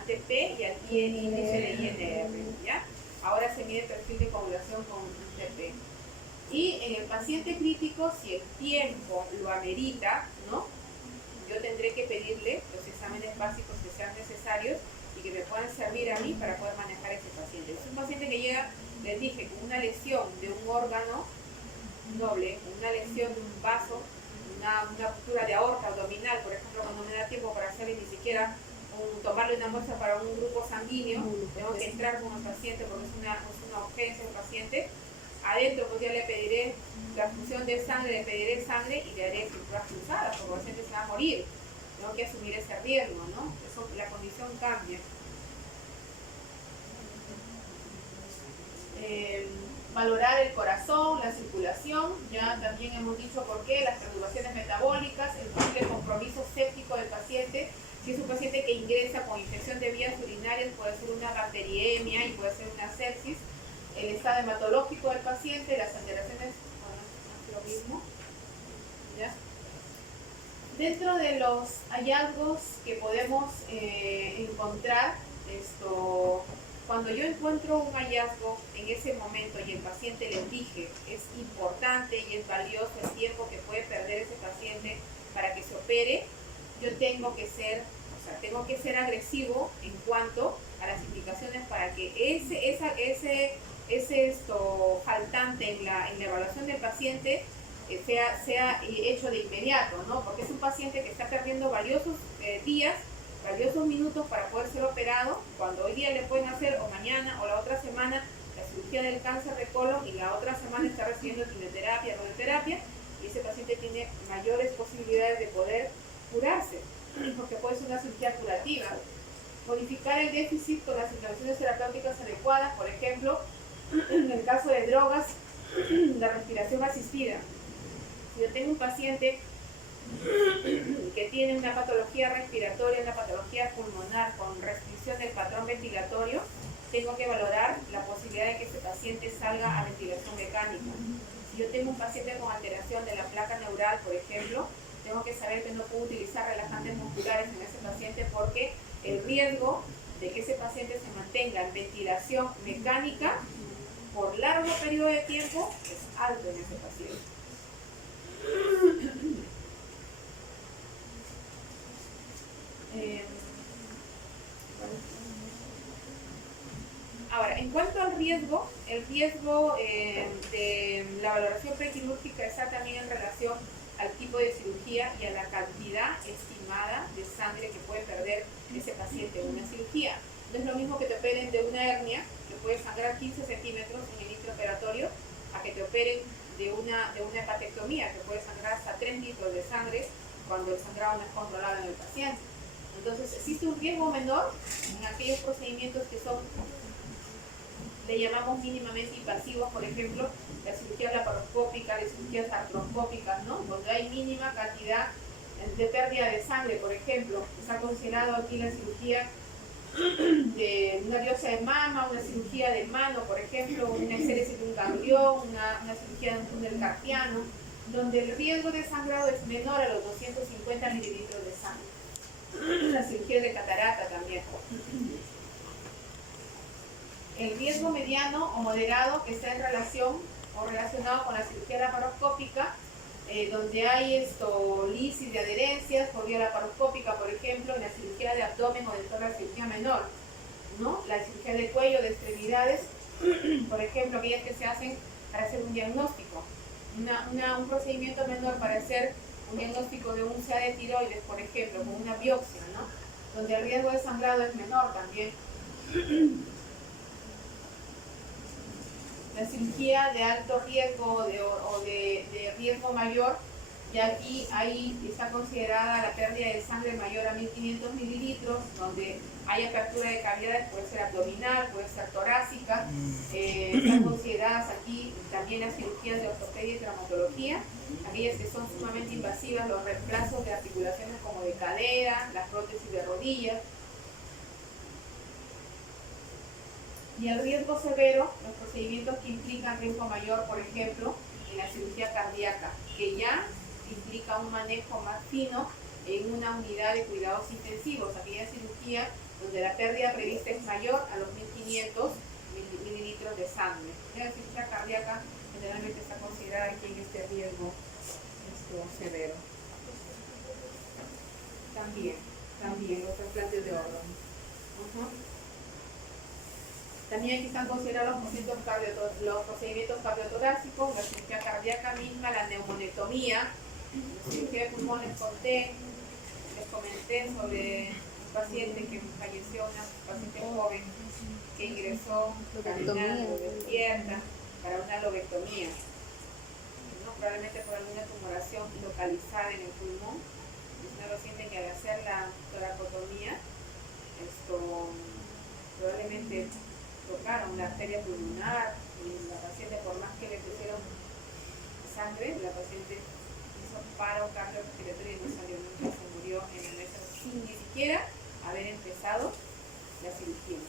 TP y al índice de INR, ¿ya? Ahora se mide el perfil de coagulación con un TP. Y en el paciente crítico, si el tiempo lo amerita, ¿no?, yo tendré que pedirle los exámenes básicos que sean necesarios y que me puedan servir a mí para poder manejar a ese paciente. Es un paciente que llega, les dije, con una lesión de un órgano noble, con una lesión de un vaso, una ruptura de aorta abdominal, por ejemplo, cuando me da tiempo para hacerle ni siquiera tomarle una muestra para un grupo sanguíneo, tengo que entrar con el paciente porque es una urgencia del paciente. Adentro pues ya le pediré transfusión de sangre, le pediré sangre y le haré estructuras cruzadas, porque el paciente se va a morir. Tengo que asumir ese riesgo, ¿no? Eso, la condición cambia. Valorar el corazón, la circulación, ya también hemos dicho por qué, las perturbaciones metabólicas, el posible compromiso séptico del paciente. Si es un paciente que ingresa con infección de vías urinarias, puede ser una bacteriemia y puede ser una sepsis. El estado hematológico del paciente, las alteraciones, bueno, es lo mismo, ¿ya? Dentro de los hallazgos que podemos encontrar, cuando yo encuentro un hallazgo en ese momento y el paciente le dije, es importante y es valioso el tiempo que puede perder ese paciente para que se opere, yo tengo que ser agresivo en cuanto a las indicaciones para que ese faltante en la evaluación del paciente sea hecho de inmediato, ¿no? Porque es un paciente que está perdiendo valiosos días, valiosos minutos para poder ser operado, cuando hoy día le pueden hacer, o mañana o la otra semana, la cirugía del cáncer de colon, y la otra semana está recibiendo quimioterapia, radioterapia, y ese paciente tiene mayores posibilidades de poder curarse, porque puede ser una cirugía curativa. Modificar el déficit con las intervenciones terapéuticas adecuadas, por ejemplo, en el caso de drogas, la respiración asistida. Si yo tengo un paciente que tiene una patología respiratoria, una patología pulmonar con restricción del patrón ventilatorio, tengo que valorar la posibilidad de que ese paciente salga a ventilación mecánica. Si yo tengo un paciente con alteración de la placa neural, por ejemplo, tengo que saber que no puedo utilizar relajantes musculares en ese paciente porque el riesgo de que ese paciente se mantenga en ventilación mecánica por largo periodo de tiempo es alto en ese paciente. Ahora, en cuanto al riesgo, el riesgo de la valoración prequirúrgica está también en relación al tipo de cirugía y a la cantidad estimada de sangre que puede perder ese paciente en una cirugía. No es lo mismo que te operen de una hernia, que puede sangrar 15 centímetros en el intraoperatorio, a que te operen de una hepatectomía, que puede sangrar hasta 3 litros de sangre cuando el sangrado no es controlado en el paciente. Entonces, existe un riesgo menor en aquellos procedimientos que son, le llamamos mínimamente invasivos, por ejemplo, la cirugía laparoscópica, las cirugías artroscópicas, ¿no? Donde hay mínima cantidad de pérdida de sangre, por ejemplo. Está considerado aquí la cirugía de una biopsia de mama, una cirugía de mano, por ejemplo, una exéresis de un ganglión, una cirugía de un túnel carpiano, donde el riesgo de sangrado es menor a los 250 mililitros de sangre. La cirugía de catarata también. El riesgo mediano o moderado que está en relación o relacionado con la cirugía laparoscópica, donde hay lisis de adherencias por vía laparoscópica, por ejemplo, en la cirugía de abdomen o de toda la cirugía menor, ¿no? La cirugía de cuello, de extremidades, por ejemplo, aquellas que se hacen para hacer un diagnóstico. Un procedimiento menor para hacer un diagnóstico de un CA de tiroides, por ejemplo, con una biopsia, ¿no? Donde el riesgo de sangrado es menor también. La cirugía de alto riesgo o de riesgo mayor, y aquí ahí está considerada la pérdida de sangre mayor a 1500 mililitros, donde hay apertura de cavidades, puede ser abdominal, puede ser torácica. Están consideradas aquí también las cirugías de ortopedia y traumatología, aquellas que son sumamente invasivas, los reemplazos de articulaciones como de cadera, las prótesis de rodillas. Y el riesgo severo, los procedimientos que implican riesgo mayor, por ejemplo, en la cirugía cardíaca, que ya implica un manejo más fino en una unidad de cuidados intensivos, aquella cirugía donde la pérdida prevista es mayor a los 1500 mililitros de sangre. La cirugía cardíaca generalmente está considerada aquí en este riesgo severo. También los trasplantes de órganos. También aquí están considerados los procedimientos cardiotorácicos, la cirugía cardíaca misma, la neumonectomía, la cirugía de pulmón. Les comenté sobre un paciente que falleció, una paciente joven que ingresó caminando, despierta, para una lobectomía, ¿no? Probablemente por alguna tumoración localizada en el pulmón. Es una paciente que al hacer la toracotomía, probablemente tocaron la arteria pulmonar y la paciente, por más que le pusieron sangre, la paciente hizo paro cardiorrespiratorio y no salió nunca, se murió en el mes sin ni siquiera haber empezado la cirugía,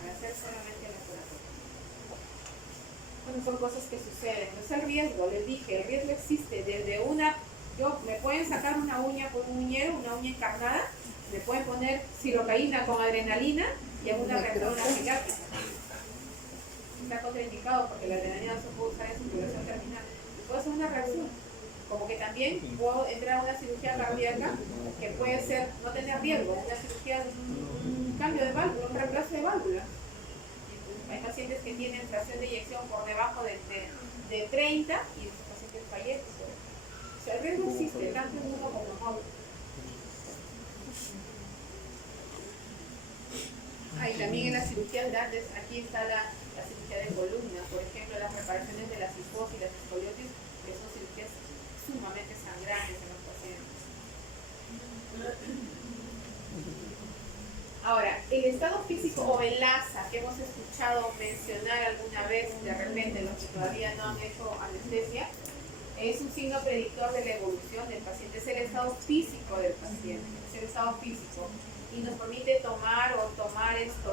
para hacer solamente la toracotomía. Bueno, son cosas que suceden. No es el riesgo, les dije, el riesgo existe desde me pueden sacar una uña por un uñero, una uña encarnada, me pueden poner silocaína con adrenalina y alguna reacción anafiláctica. Está contraindicado porque la adrenalina no se puede usar en circulación terminal. Puede ser una reacción. Como que también puedo entrar a una cirugía cardíaca que puede ser, no tener riesgo, una cirugía de un cambio de válvula, un reemplazo de válvula. Hay pacientes que tienen fracción de eyección por debajo de 30 y esos pacientes fallecen. O sea, el riesgo existe tanto en uno como en otro. Y también en las cirugías grandes, aquí está la cirugía de columna, por ejemplo, las reparaciones de la cifosis y las escoliosis, que son cirugías sumamente sangrantes en los pacientes. Ahora, el estado físico o el ASA que hemos escuchado mencionar alguna vez, de repente los que todavía no han hecho anestesia, es un signo predictor de la evolución del paciente, es el estado físico del paciente, es el estado físico. Y nos permite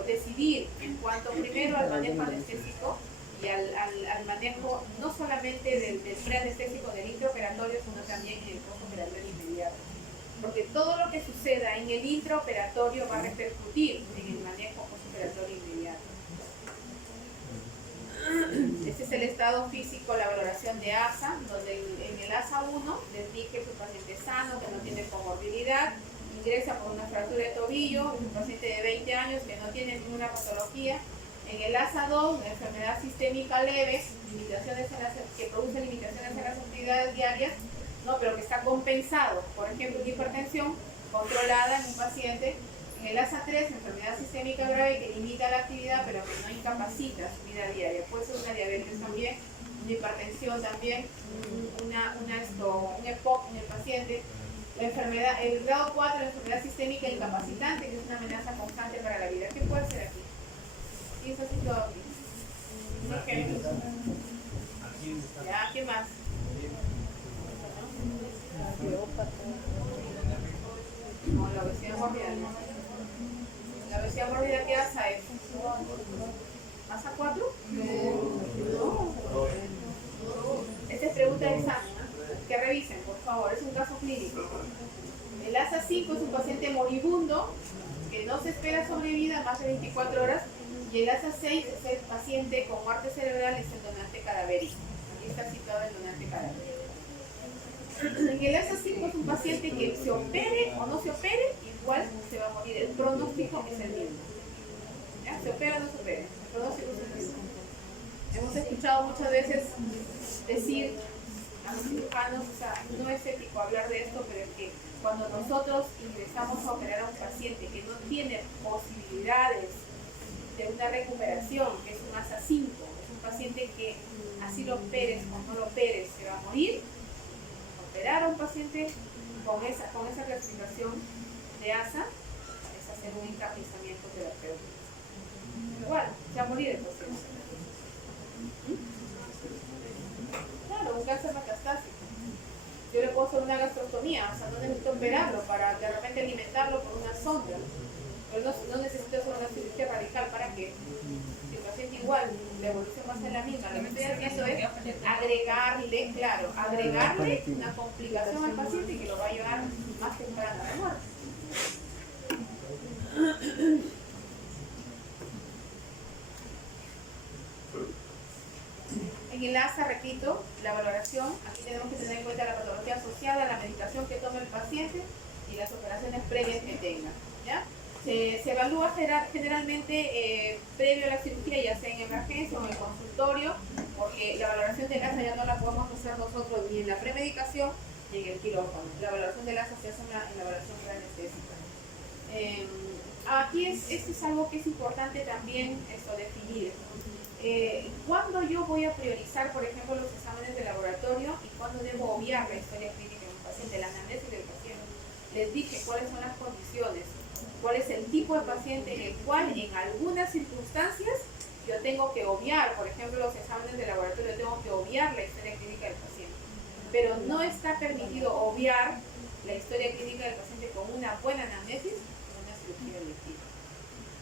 decidir en cuanto primero al manejo anestésico y al manejo no solamente del preanestésico del intraoperatorio, sino también en el postoperatorio inmediato. Porque todo lo que suceda en el intraoperatorio va a repercutir en el manejo postoperatorio inmediato. Este es el estado físico, la valoración de ASA, donde en el ASA 1 les dije que es un paciente sano, que no tiene comorbilidad, ingresa por una fractura de tobillo, es un paciente de 20 años que no tiene ninguna patología. En el ASA 2, una enfermedad sistémica leve, que produce limitaciones en las actividades diarias, no, pero que está compensado, por ejemplo, una hipertensión controlada en un paciente. En el ASA 3, enfermedad sistémica grave que limita la actividad, pero que no incapacita su vida diaria. Puede ser una diabetes también, una hipertensión también, un EPOC en el paciente. La enfermedad, el grado 4, la enfermedad sistémica incapacitante, que es una amenaza constante para la vida. ¿Qué puede ser aquí? ¿Sí está situado aquí? Un ejemplo. Ya, ¿qué más? No, la obesidad mórbida no. ¿La obesidad mórbida qué ASA es? ¿ASA 4? No. Esta es pregunta de examen, ¿no? Que revisen, por favor, es un caso clínico. El ASA 5 es un paciente moribundo que no se espera sobrevida más de 24 horas, y el ASA 6 es el paciente con muerte cerebral, es el donante cadavérico. Aquí está citado el donante cadavérico. En el ASA 5 es un paciente que se opere o no se opere, igual se va a morir. El pronóstico es el mismo. ¿Ya? ¿Se opera o no se opera? El pronóstico es el mismo. Hemos escuchado muchas veces decir a los cirujanos, o sea, no es ético hablar de esto, pero es que cuando nosotros ingresamos a operar a un paciente que no tiene posibilidades de una recuperación, que es un ASA 5, es un paciente que así lo operes o no lo operes, se va a morir. Operar a un paciente con esa clasificación de ASA es hacer un encapsulamiento terapéutico. Igual, se va a morir el paciente. Claro, un cáncer metastásico. Yo le puedo hacer una gastrostomía, o sea, no necesito operarlo para de repente alimentarlo por una sonda. Pero no necesito hacer una cirugía radical. ¿Para qué? Si el paciente igual, la evolución va a ser la misma. Lo que estoy haciendo es agregarle una complicación al paciente que lo va a llevar más temprano a la muerte. En el ASA, repito, la valoración, aquí tenemos que tener en cuenta la patología asociada, la medicación que toma el paciente y las operaciones previas que tenga, ¿ya? Se evalúa generalmente previo a la cirugía, ya sea en emergencia o en el consultorio, porque la valoración del ASA ya no la podemos hacer nosotros ni en la premedicación ni en el quirófano. La valoración del ASA se hace en la valoración preanestésica. Aquí esto es algo que es importante también definir. ¿Cuándo yo voy a priorizar, por ejemplo, los exámenes de laboratorio y cuándo debo obviar la historia clínica de un paciente, la anamnesis del paciente? Les dije cuáles son las condiciones, cuál es el tipo de paciente en el cual en algunas circunstancias yo tengo que obviar, por ejemplo, los exámenes de laboratorio, yo tengo que obviar la historia clínica del paciente. Pero no está permitido obviar la historia clínica del paciente con una buena anamnesis o una cirugía electiva.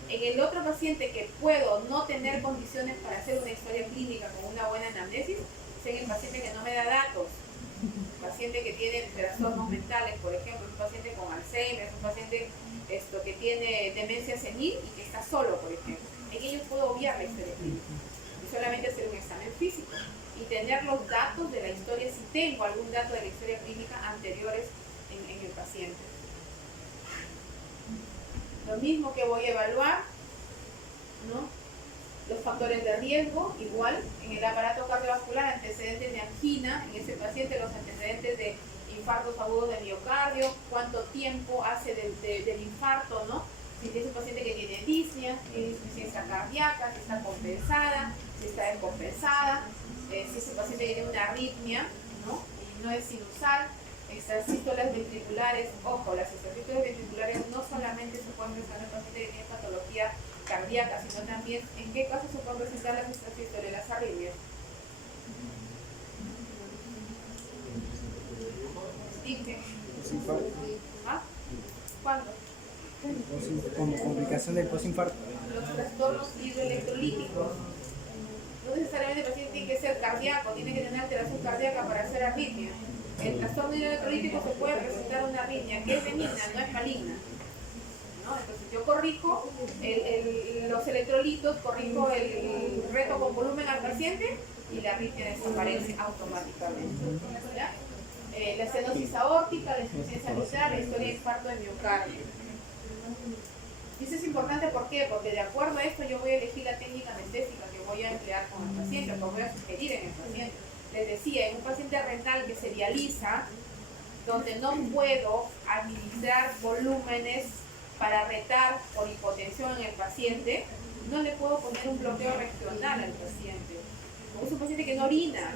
En el otro paciente que puedo no tener condiciones para hacer una historia clínica con una buena anamnesis, es en el paciente que no me da datos, un paciente que tiene trastornos mentales, por ejemplo, un paciente con Alzheimer, un paciente que tiene demencia senil y que está solo, por ejemplo. En ellos puedo obviar la historia clínica y solamente hacer un examen físico y tener los datos de la historia, si tengo algún dato de la historia clínica anteriores en el paciente. Lo mismo que voy a evaluar, ¿no? Los factores de riesgo, igual, en el aparato cardiovascular, antecedentes de angina, en ese paciente los antecedentes de infartos agudos de miocardio, cuánto tiempo hace del infarto, ¿no? Si es un paciente que tiene disnea, tiene insuficiencia cardíaca, si está compensada, si está descompensada, si es un paciente que tiene una arritmia, ¿no? Y no es sinusal. Extrasístolas ventriculares, ojo, las extrasístolas ventriculares no solamente se pueden presentar en el paciente que tiene patología cardíaca, sino también en qué casos se pueden presentar las extrasístolas, las arritmias. ¿Ah? ¿Cuándo? Como complicación del postinfarto. Los trastornos hidroelectrolíticos. no necesariamente el paciente tiene que ser cardíaco, tiene que tener alteración cardíaca para hacer arritmia. El trastorno hidroelectrolítico se puede presentar una arritmia que es benigna, no es maligna, ¿no? Entonces yo corrijo los electrolitos, corrijo el reto con volumen al paciente y la arritmia desaparece automáticamente, ¿ya? La estenosis aórtica, la insuficiencia mitral, la historia de infarto de miocardio. Y eso es importante, ¿por qué? Porque de acuerdo a esto yo voy a elegir la técnica anestésica que voy a emplear con el paciente, o que voy a sugerir en el paciente. Les decía, en un paciente renal que se dializa, donde no puedo administrar volúmenes para retar por hipotensión en el paciente, no le puedo poner un bloqueo regional al paciente. Como es un paciente que no orina,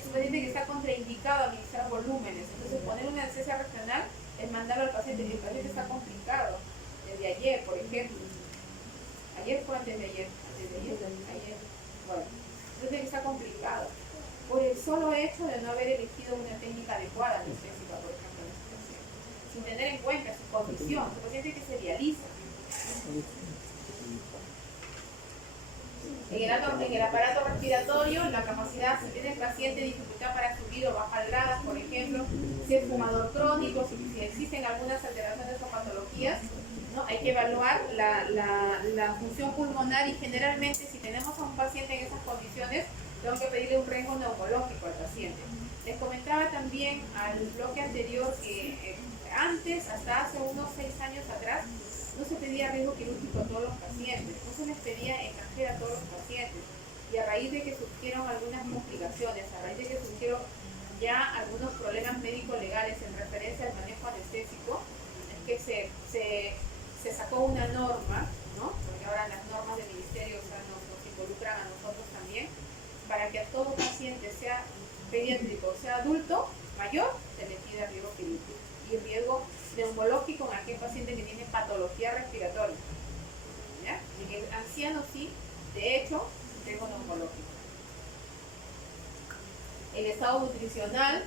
es un paciente que está contraindicado a administrar volúmenes. Entonces poner una anestesia regional es mandarlo al paciente, y el paciente está complicado. Desde ayer, por ejemplo. Ayer fue antes de ayer. Ayer. Bueno, entonces está complicado. Por el solo hecho de no haber elegido una técnica adecuada anestésica, por ejemplo, en este paciente. Sin tener en cuenta su condición, su paciente que se dializa. En el aparato respiratorio, la capacidad, si tiene el paciente dificultad para subir o bajar gradas, por ejemplo, si es fumador crónico, si existen algunas alteraciones o patologías, ¿no? Hay que evaluar la función pulmonar, y generalmente si tenemos a un paciente en esas condiciones, tengo que pedirle un riesgo neumológico al paciente. Les comentaba también al bloque anterior que antes, hasta hace unos 6 años atrás, no se pedía riesgo quirúrgico a todos los pacientes, no se les pedía extranjera a todos los pacientes. Y a raíz de que surgieron algunas complicaciones, a raíz de que surgieron ya algunos problemas médico-legales en referencia al manejo anestésico, es que se sacó una norma, ¿no? Porque ahora las normas del ministerio, o sea, nos involucran a nosotros también, para que a todo paciente, sea pediátrico, sea adulto, mayor, se le pida riesgo quirúrgico y riesgo neumológico en aquel paciente que tiene patología respiratoria. ¿Ya? En el anciano sí, de hecho, riesgo neumológico. El estado nutricional,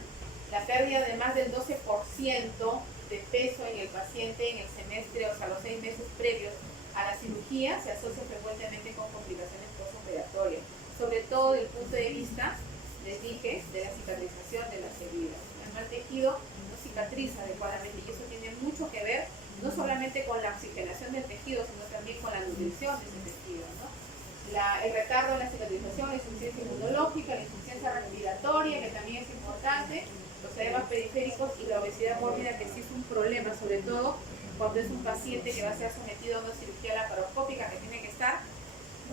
la pérdida de más del 12% de peso en el paciente en el semestre, o sea, los 6 meses previos a la cirugía, se asocia frecuentemente con complicaciones postoperatorias, sobre todo desde el punto de vista, les dije, de la cicatrización de las heridas. El mal tejido no cicatriza adecuadamente, y eso tiene mucho que ver no solamente con la oxigenación del tejido, sino también con la nutrición de ese tejido, ¿no? El retardo en la cicatrización, la insuficiencia inmunológica, la insuficiencia respiratoria, que también es importante, los edemas periféricos y la obesidad mórbida, que sí es un problema, sobre todo cuando es un paciente que va a ser sometido a una cirugía laparoscópica, que tiene que estar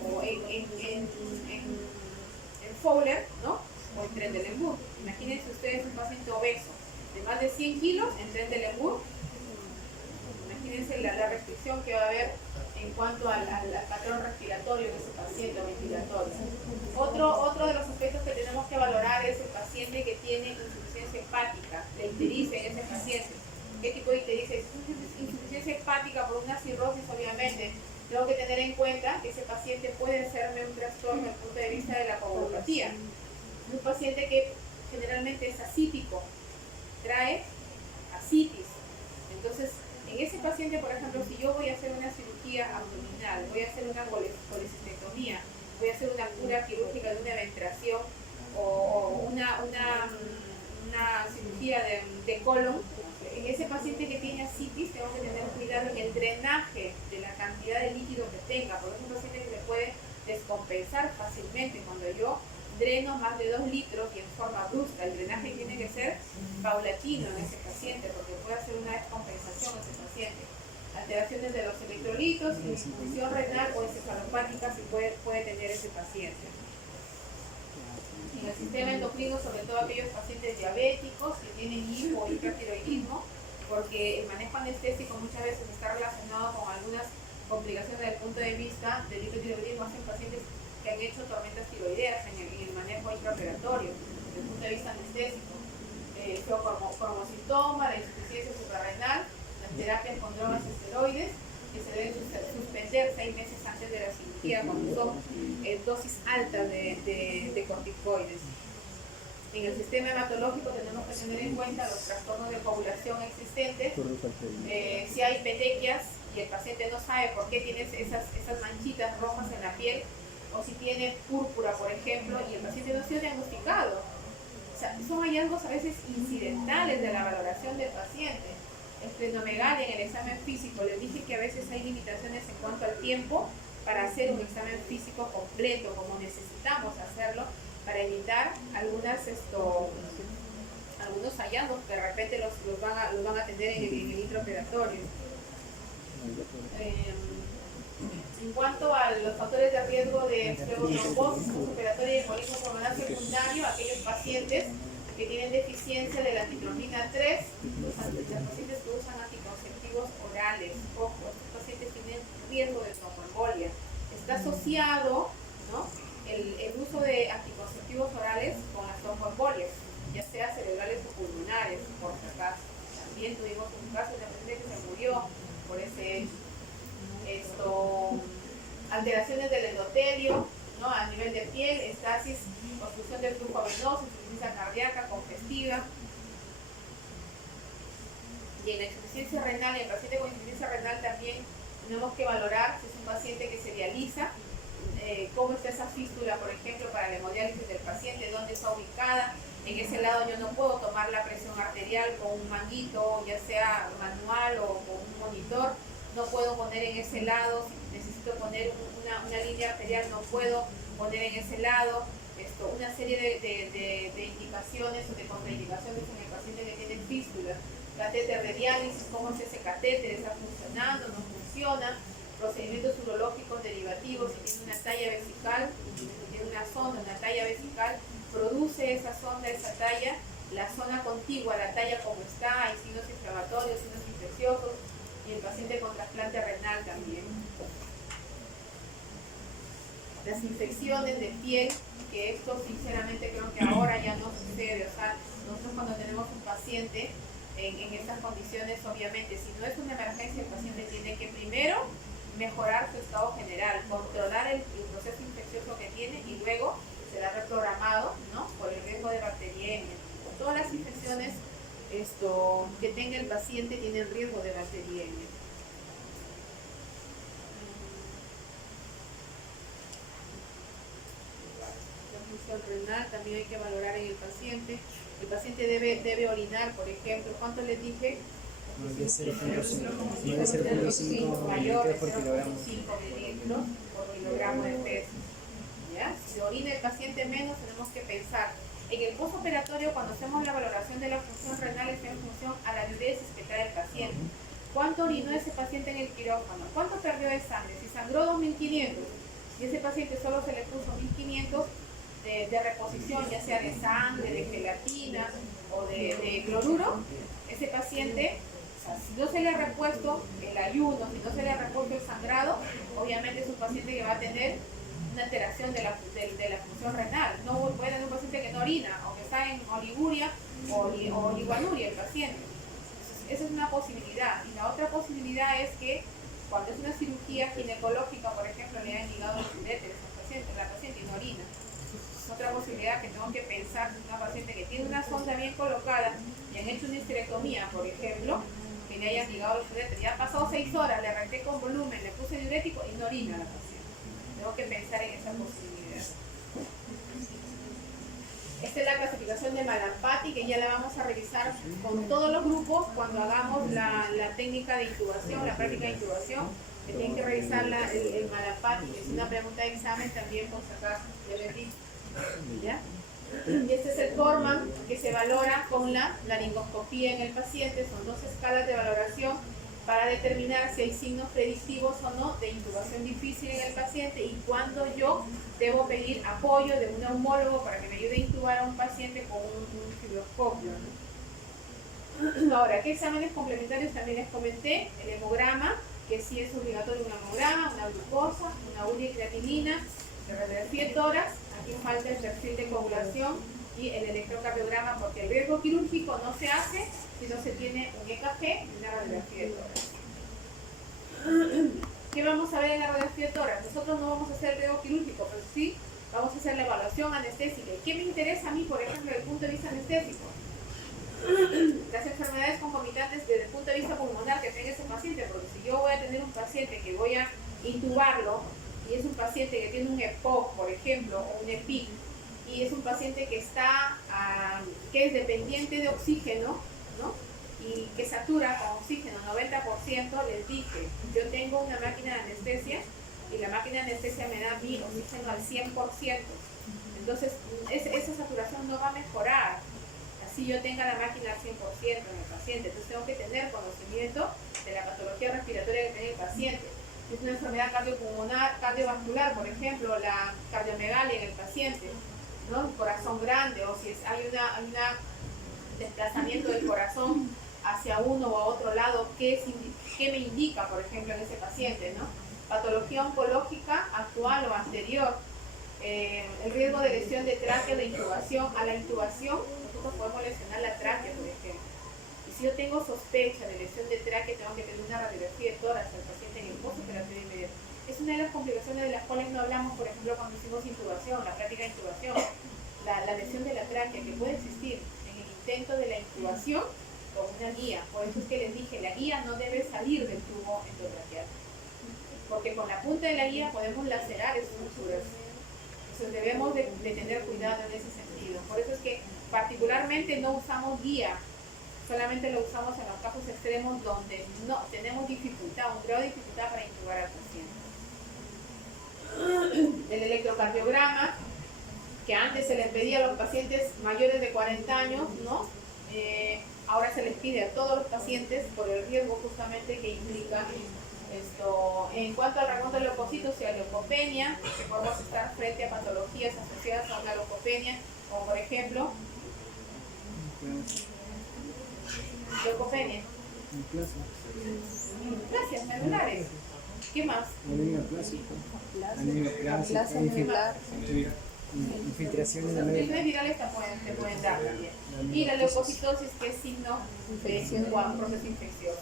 o en Fowler, ¿no? O en Trendelenburg. Imagínense ustedes un paciente obeso de más de 100 kilos en Trendelenburg. Imagínense la restricción que va a haber en cuanto al patrón respiratorio de ese paciente o ventilatorio. Otro de los aspectos que tenemos que valorar es el paciente que tiene insuficiencia hepática, la ictericia en ese paciente. ¿Qué tipo de ictericia? Insuficiencia hepática por una cirrosis, obviamente. Tengo que tener en cuenta que ese paciente puede hacerme un trastorno desde el punto de vista de la coagulopatía. Un paciente que generalmente es ascítico, trae ascitis. Entonces, en ese paciente, por ejemplo, si yo voy a hacer una cirugía abdominal, voy a hacer una colecistectomía, voy a hacer una cura quirúrgica de una ventración o una cirugía de colon, en ese paciente que tiene ascitis tengo que tener cuidado en el drenaje de la cantidad de líquido que tenga, porque es un paciente que se puede descompensar fácilmente cuando yo dreno más de 2 litros y en forma brusca. El drenaje tiene que ser paulatino en ese paciente, porque puede hacer una descompensación en ese paciente. Alteraciones de los electrolitos, insuficiencia renal o encefalopática si puede tener ese paciente. En el sistema endocrino, sobre todo aquellos pacientes diabéticos que tienen hipo o hipertiroidismo, porque el manejo anestésico muchas veces está relacionado con algunas complicaciones desde el punto de vista del hipertiroidismo en pacientes que han hecho tormentas tiroideas en el manejo intraoperatorio, desde el punto de vista anestésico. Cromosintoma, la insuficiencia suprarrenal, las terapias con drogas y esteroides, que se deben suspender 6 meses antes de la cirugía cuando son dosis altas de corticoides. En el sistema hematológico tenemos que tener en cuenta los trastornos de coagulación existentes, si hay petequias y el paciente no sabe por qué tiene esas manchitas rojas en la piel, o si tiene púrpura, por ejemplo, y el paciente no ha sido diagnosticado. O sea, son hallazgos a veces incidentales de la valoración del paciente. Esplenomegalia en el examen físico, les dije que a veces hay limitaciones en cuanto al tiempo para hacer un examen físico completo, como necesitamos hacerlo, para evitar algunos hallazgos que de repente los van a tener en el intraoperatorio. En cuanto a los factores de riesgo de flebotrombosis operatoria y embolismo pulmonar secundario, aquellos pacientes que tienen deficiencia de la antitrombina 3, los pacientes que usan anticonceptivos orales, ojo, estos pacientes tienen riesgo de tromboembolia. Está asociado, ¿no?, el uso de anticonceptivos orales con las tromboembolias, ya sea cerebrales o pulmonares, por si acaso. También tuvimos un caso de una paciente que se murió por ese hecho. Alteraciones del endotelio, ¿no?, a nivel de piel, estasis, obstrucción del flujo venoso, insuficiencia cardíaca, congestiva. Y en la insuficiencia renal, en el paciente con insuficiencia renal también tenemos que valorar si es un paciente que se dializa, cómo está esa fístula, por ejemplo, para la hemodiálisis del paciente, dónde está ubicada. En ese lado yo no puedo tomar la presión arterial con un manguito, ya sea manual o con un monitor. No puedo poner en ese lado, si necesito poner una línea arterial, no puedo poner en ese lado. Una serie de indicaciones o de contraindicaciones en el paciente que tiene fístula. Catéter de diálisis, cómo es ese catéter, está funcionando, no funciona. Procedimientos urológicos derivativos, si tiene una talla vesical, si tiene una sonda, una talla vesical, produce esa sonda, esa talla, la zona contigua, la talla como está, hay signos inflamatorios, signos infecciosos, y el paciente con trasplante renal también. Las infecciones de piel, que esto sinceramente creo que ahora ya no sucede. O sea, nosotros cuando tenemos un paciente en estas condiciones, obviamente, si no es una emergencia, el paciente tiene que primero mejorar su estado general, controlar el proceso infeccioso que tiene y luego será reprogramado, ¿no?, por el riesgo de bacteriemia. Todas las infecciones que tenga el paciente tienen riesgo de bacteriemia. La función renal también hay que valorar en el paciente. El paciente debe orinar, por ejemplo. ¿Cuánto les dije? 0,5 mayor de mililitros por 0,5 mililitros por kilogramo de peso. ¿Ya? Si orina el paciente menos, tenemos que pensar. En el postoperatorio, cuando hacemos la valoración de la función renal, es en función a la diuresis que trae el paciente. ¿Cuánto orinó ese paciente en el quirófano? ¿Cuánto perdió de sangre? Si sangró 2.500 y ese paciente solo se le puso 1.500 de reposición, ya sea de sangre, de gelatina o de cloruro, ese paciente, o sea, si no se le ha repuesto el ayuno, si no se le ha repuesto el sangrado, obviamente es un paciente que va a tener una alteración de la función renal. No puede tener un paciente que no orina o que está en oliguria o oliguanuria el paciente. Entonces, esa es una posibilidad. Y la otra posibilidad es que cuando es una cirugía ginecológica, por ejemplo, le han ligado los uréteres a la paciente y no orina. Es otra posibilidad que tengo que pensar. Una paciente que tiene una sonda bien colocada y han hecho una histerectomía, por ejemplo, que le hayan ligado los uréteres. Ya han pasado 6 horas, le arranqué con volumen, le puse diurético y no orina la paciente. Tengo que pensar en esa posibilidad. Esta es la clasificación de Malampati, que ya la vamos a revisar con todos los grupos cuando hagamos la técnica de intubación, la práctica de intubación. Que tienen que revisar el Malampati, que es una pregunta de examen también, por si acaso, ya les dije. ¿Ya? Y este es el Corman, que se valora con la laringoscopía en el paciente. Son 2 escalas de valoración para determinar si hay signos predictivos o no de intubación difícil en el paciente y cuándo yo debo pedir apoyo de un neumólogo para que me ayude a intubar a un paciente con un fibroscopio, ¿no? Ahora, ¿qué exámenes complementarios también les comenté? El hemograma, que sí es obligatorio un hemograma, una glucosa, una urea y creatinina, la radiografía de tórax, aquí falta el perfil de coagulación y el electrocardiograma, porque el riesgo quirúrgico no se hace si no se tiene un EKG y una radiografía de tórax. ¿Qué vamos a ver en la radiografía de tórax? Nosotros no vamos a hacer el riesgo quirúrgico, pero sí vamos a hacer la evaluación anestésica. ¿Y qué me interesa a mí, por ejemplo, desde el punto de vista anestésico? Las enfermedades concomitantes desde el punto de vista pulmonar que tenga ese paciente, porque si yo voy a tener un paciente que voy a intubarlo y es un paciente que tiene un EPOC, por ejemplo, o un EPIC, y es un paciente que que es dependiente de oxígeno, ¿no? Y que satura con oxígeno 90%, les dije, yo tengo una máquina de anestesia y la máquina de anestesia me da mi oxígeno al 100%. Entonces, esa saturación no va a mejorar así yo tenga la máquina al 100% en el paciente. Entonces, tengo que tener conocimiento de la patología respiratoria que tiene el paciente. Si es una enfermedad cardiopulmonar, cardiovascular, por ejemplo, la cardiomegalia en el paciente, ¿no? Un corazón grande, o si hay un desplazamiento del corazón hacia uno o a otro lado, ¿qué me indica, por ejemplo, en ese paciente, ¿no? Patología oncológica actual o anterior, el riesgo de lesión de tráquea de intubación. A la intubación nosotros podemos lesionar la tráquea, por ejemplo. Y si yo tengo sospecha de lesión de tráquea, tengo que tener una radiografía de tórax al paciente en el postoperatorio inmediato. Es una de las complicaciones de las cuales no hablamos, por ejemplo, cuando hicimos intubación, la práctica de intubación, la lesión de la tráquea que puede existir en el intento de la intubación con una guía. Por eso es que les dije, la guía no debe salir del tubo endotraqueal, porque con la punta de la guía podemos lacerar estructuras. Entonces debemos de tener cuidado en ese sentido. Por eso es que particularmente no usamos guía, solamente lo usamos en los casos extremos donde no tenemos dificultad, un grado de dificultad para intubar al paciente. El electrocardiograma, que antes se les pedía a los pacientes mayores de 40 años, ¿no? Ahora se les pide a todos los pacientes por el riesgo justamente que implica esto. En cuanto al remonte de leucocitos y a leucopenia, que podemos estar frente a patologías asociadas a una leucopenia, como por ejemplo leucopenia, neoplasias medulares. ¿Qué más? Anemia plástica, infiltración en la Los infecciones virales te pueden dar también. Y la leucocitosis, que es signo de un proceso infeccioso.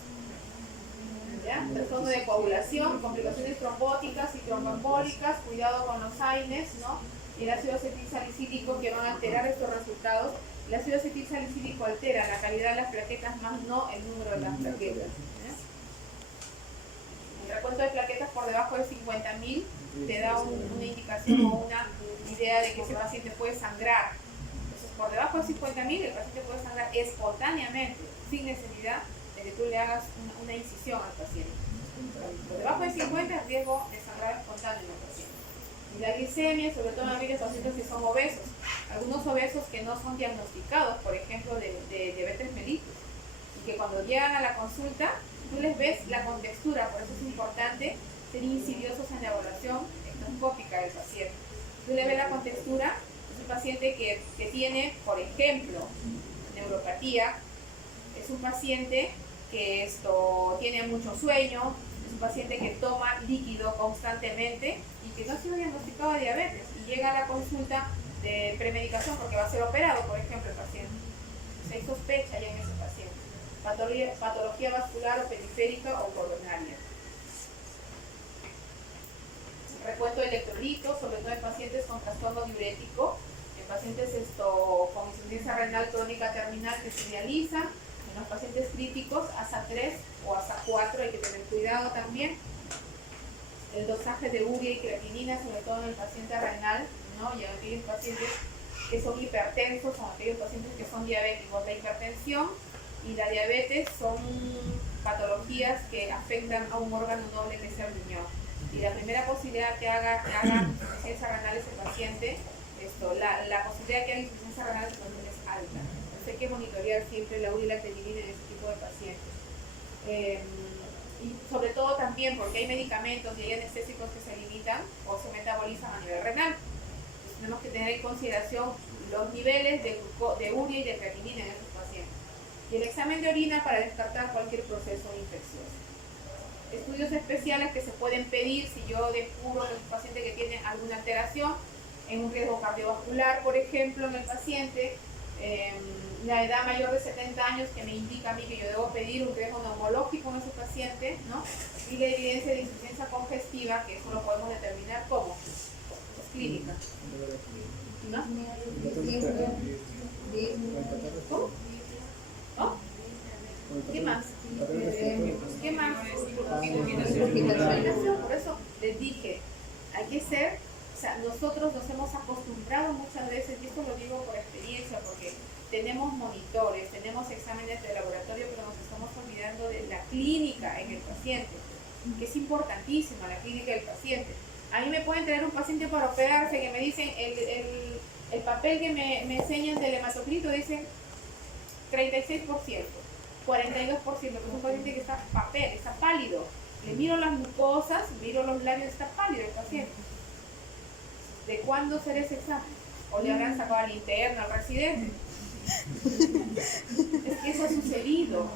¿Ya? Trastorno de coagulación, complicaciones trombóticas y tromboembólicas, cuidado con los AINES, ¿no? Y el ácido acetilsalicílico, que van a alterar estos resultados. El ácido acetilsalicílico altera la calidad de las plaquetas, más no el número de las plaquetas. El recuento de plaquetas por debajo de 50.000 te da una indicación o una idea de que ese paciente puede sangrar. Entonces, por debajo de 50.000 el paciente puede sangrar espontáneamente, sin necesidad de que tú le hagas una incisión al paciente. Por debajo de 50 el riesgo de sangrar espontáneo en el paciente. Y la glicemia, sobre todo en aquellos pacientes que son obesos. Algunos obesos que no son diagnosticados, por ejemplo, de diabetes mellitus, y que cuando llegan a la consulta, tú les ves la contextura. Por eso es importante ser insidiosos en la evaluación endoscópica del paciente. Tú le ves la contextura, es un paciente que tiene, por ejemplo, neuropatía, es un paciente que tiene mucho sueño, es un paciente que toma líquido constantemente y que no ha sido diagnosticado de diabetes y llega a la consulta de premedicación porque va a ser operado, por ejemplo, el paciente. Se hay sospecha ya en ese paciente. Patología vascular o periférica o coronaria. Recuento de electrolitos, sobre todo en pacientes con trastorno diurético, en pacientes con insuficiencia renal crónica terminal que se dializa, en los pacientes críticos ASA 3 o ASA 4 hay que tener cuidado también. El dosaje de urea y creatinina, sobre todo en el paciente renal, ¿no? Y en aquellos pacientes que son hipertensos, son aquellos pacientes que son diabéticos. La hipertensión y la diabetes son patologías que afectan a un órgano noble que es el riñón. Y la primera posibilidad que haga insuficiencia renal ese paciente, la posibilidad de que haga insuficiencia renal ese paciente es alta. Entonces hay que monitorear siempre la urea y la creatinina en ese tipo de pacientes. Y sobre todo también porque hay medicamentos y hay anestésicos que se limitan o se metabolizan a nivel renal. Entonces tenemos que tener en consideración los niveles de urea y de creatinina en esos pacientes. Y el examen de orina para descartar cualquier proceso infeccioso. Estudios especiales que se pueden pedir si yo descubro que es un paciente que tiene alguna alteración en un riesgo cardiovascular, por ejemplo, en el paciente, la edad mayor de 70 años que me indica a mí que yo debo pedir un riesgo neumológico en ese paciente, ¿no? Y la evidencia de insuficiencia congestiva, que eso lo podemos determinar como es clínica. ¿No? ¿Cómo? ¿Oh? ¿Qué más? ¿Qué más? Por eso les dije, tenemos monitores, tenemos exámenes de laboratorio, pero nos estamos olvidando de la clínica en el paciente, que es importantísima la clínica del paciente. A mí me pueden traer un paciente para operarse que me dicen, el papel que me enseñan del hematocrito dice 36%, 42%, que es un paciente que está papel, está pálido. Le miro las mucosas, miro los labios, está pálido el paciente. ¿De cuándo será ese examen? ¿O le habrán sacado al interno, al residente? Es que eso ha sucedido,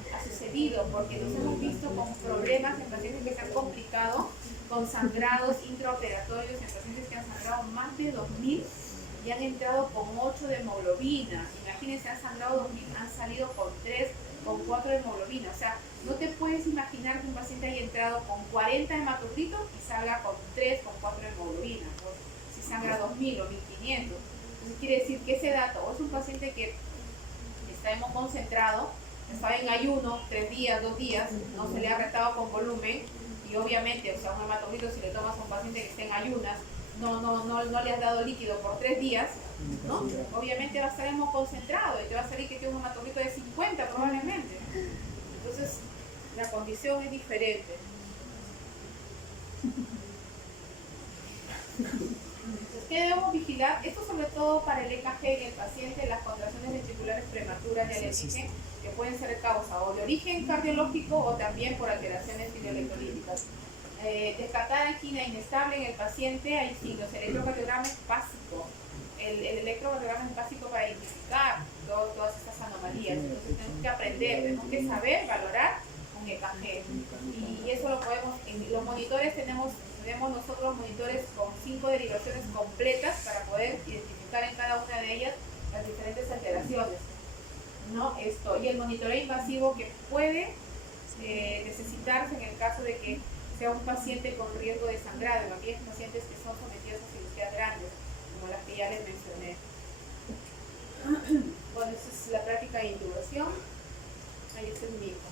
porque nos hemos visto con problemas en pacientes que se han complicado, con sangrados intraoperatorios, en pacientes que han sangrado más de 2000 y han entrado con 8 de hemoglobina. Imagínense, han sangrado 2000, han salido con 3, con 4 de hemoglobina. O sea, no te puedes imaginar que un paciente haya entrado con 40 hematocritos y salga con 3, con 4 de hemoglobina. Pues, si sangra 2000 o 1500. Entonces quiere decir que ese dato, o es un paciente que está hemoconcentrado, estaba en ayuno 3 días, 2 días, no se le ha retado con volumen, y obviamente, o sea, un hematocrito, si le tomas a un paciente que está en ayunas, no le has dado líquido por 3 días, ¿no? Obviamente va a estar hemoconcentrado y te va a salir que tiene un hematocrito de 50 probablemente. Entonces, la condición es diferente. ¿Qué debemos vigilar? Esto sobre todo para el EKG en el paciente, las contracciones ventriculares prematuras, ya les dije, que pueden ser causa o de origen cardiológico o también por alteraciones tiroelectrolíticas. Descartar angina inestable en el paciente, hay signos. El electrocardiograma es básico. El electrocardiograma es básico para identificar todas estas anomalías. Entonces tenemos que aprender, tenemos que saber valorar un EKG. Y eso lo podemos, en los monitores tenemos nosotros monitores con 5 derivaciones completas para poder identificar en cada una de ellas las diferentes alteraciones, ¿no? Y el monitoreo invasivo que puede necesitarse en el caso de que sea un paciente con riesgo de sangrado, en aquellos pacientes que son sometidos a cirugías grandes, como las que ya les mencioné. Bueno, esa es la práctica de intubación. Ahí está el mismo.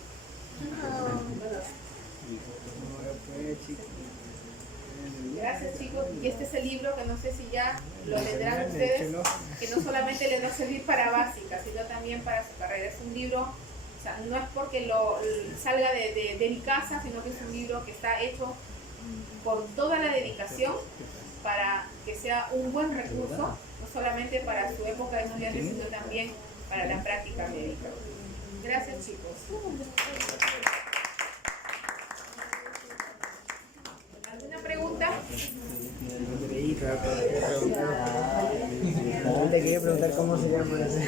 Gracias, chicos. Y este es el libro que no sé si ya lo tendrán ustedes, que no solamente les va a servir para básica, sino también para su carrera. Es un libro, o sea, no es porque salga de mi casa, sino que es un libro que está hecho con toda la dedicación para que sea un buen recurso, no solamente para su época de estudiante, sino también para la práctica médica. Gracias, chicos. ¿Alguna pregunta? Te quería preguntar cómo se llama ese.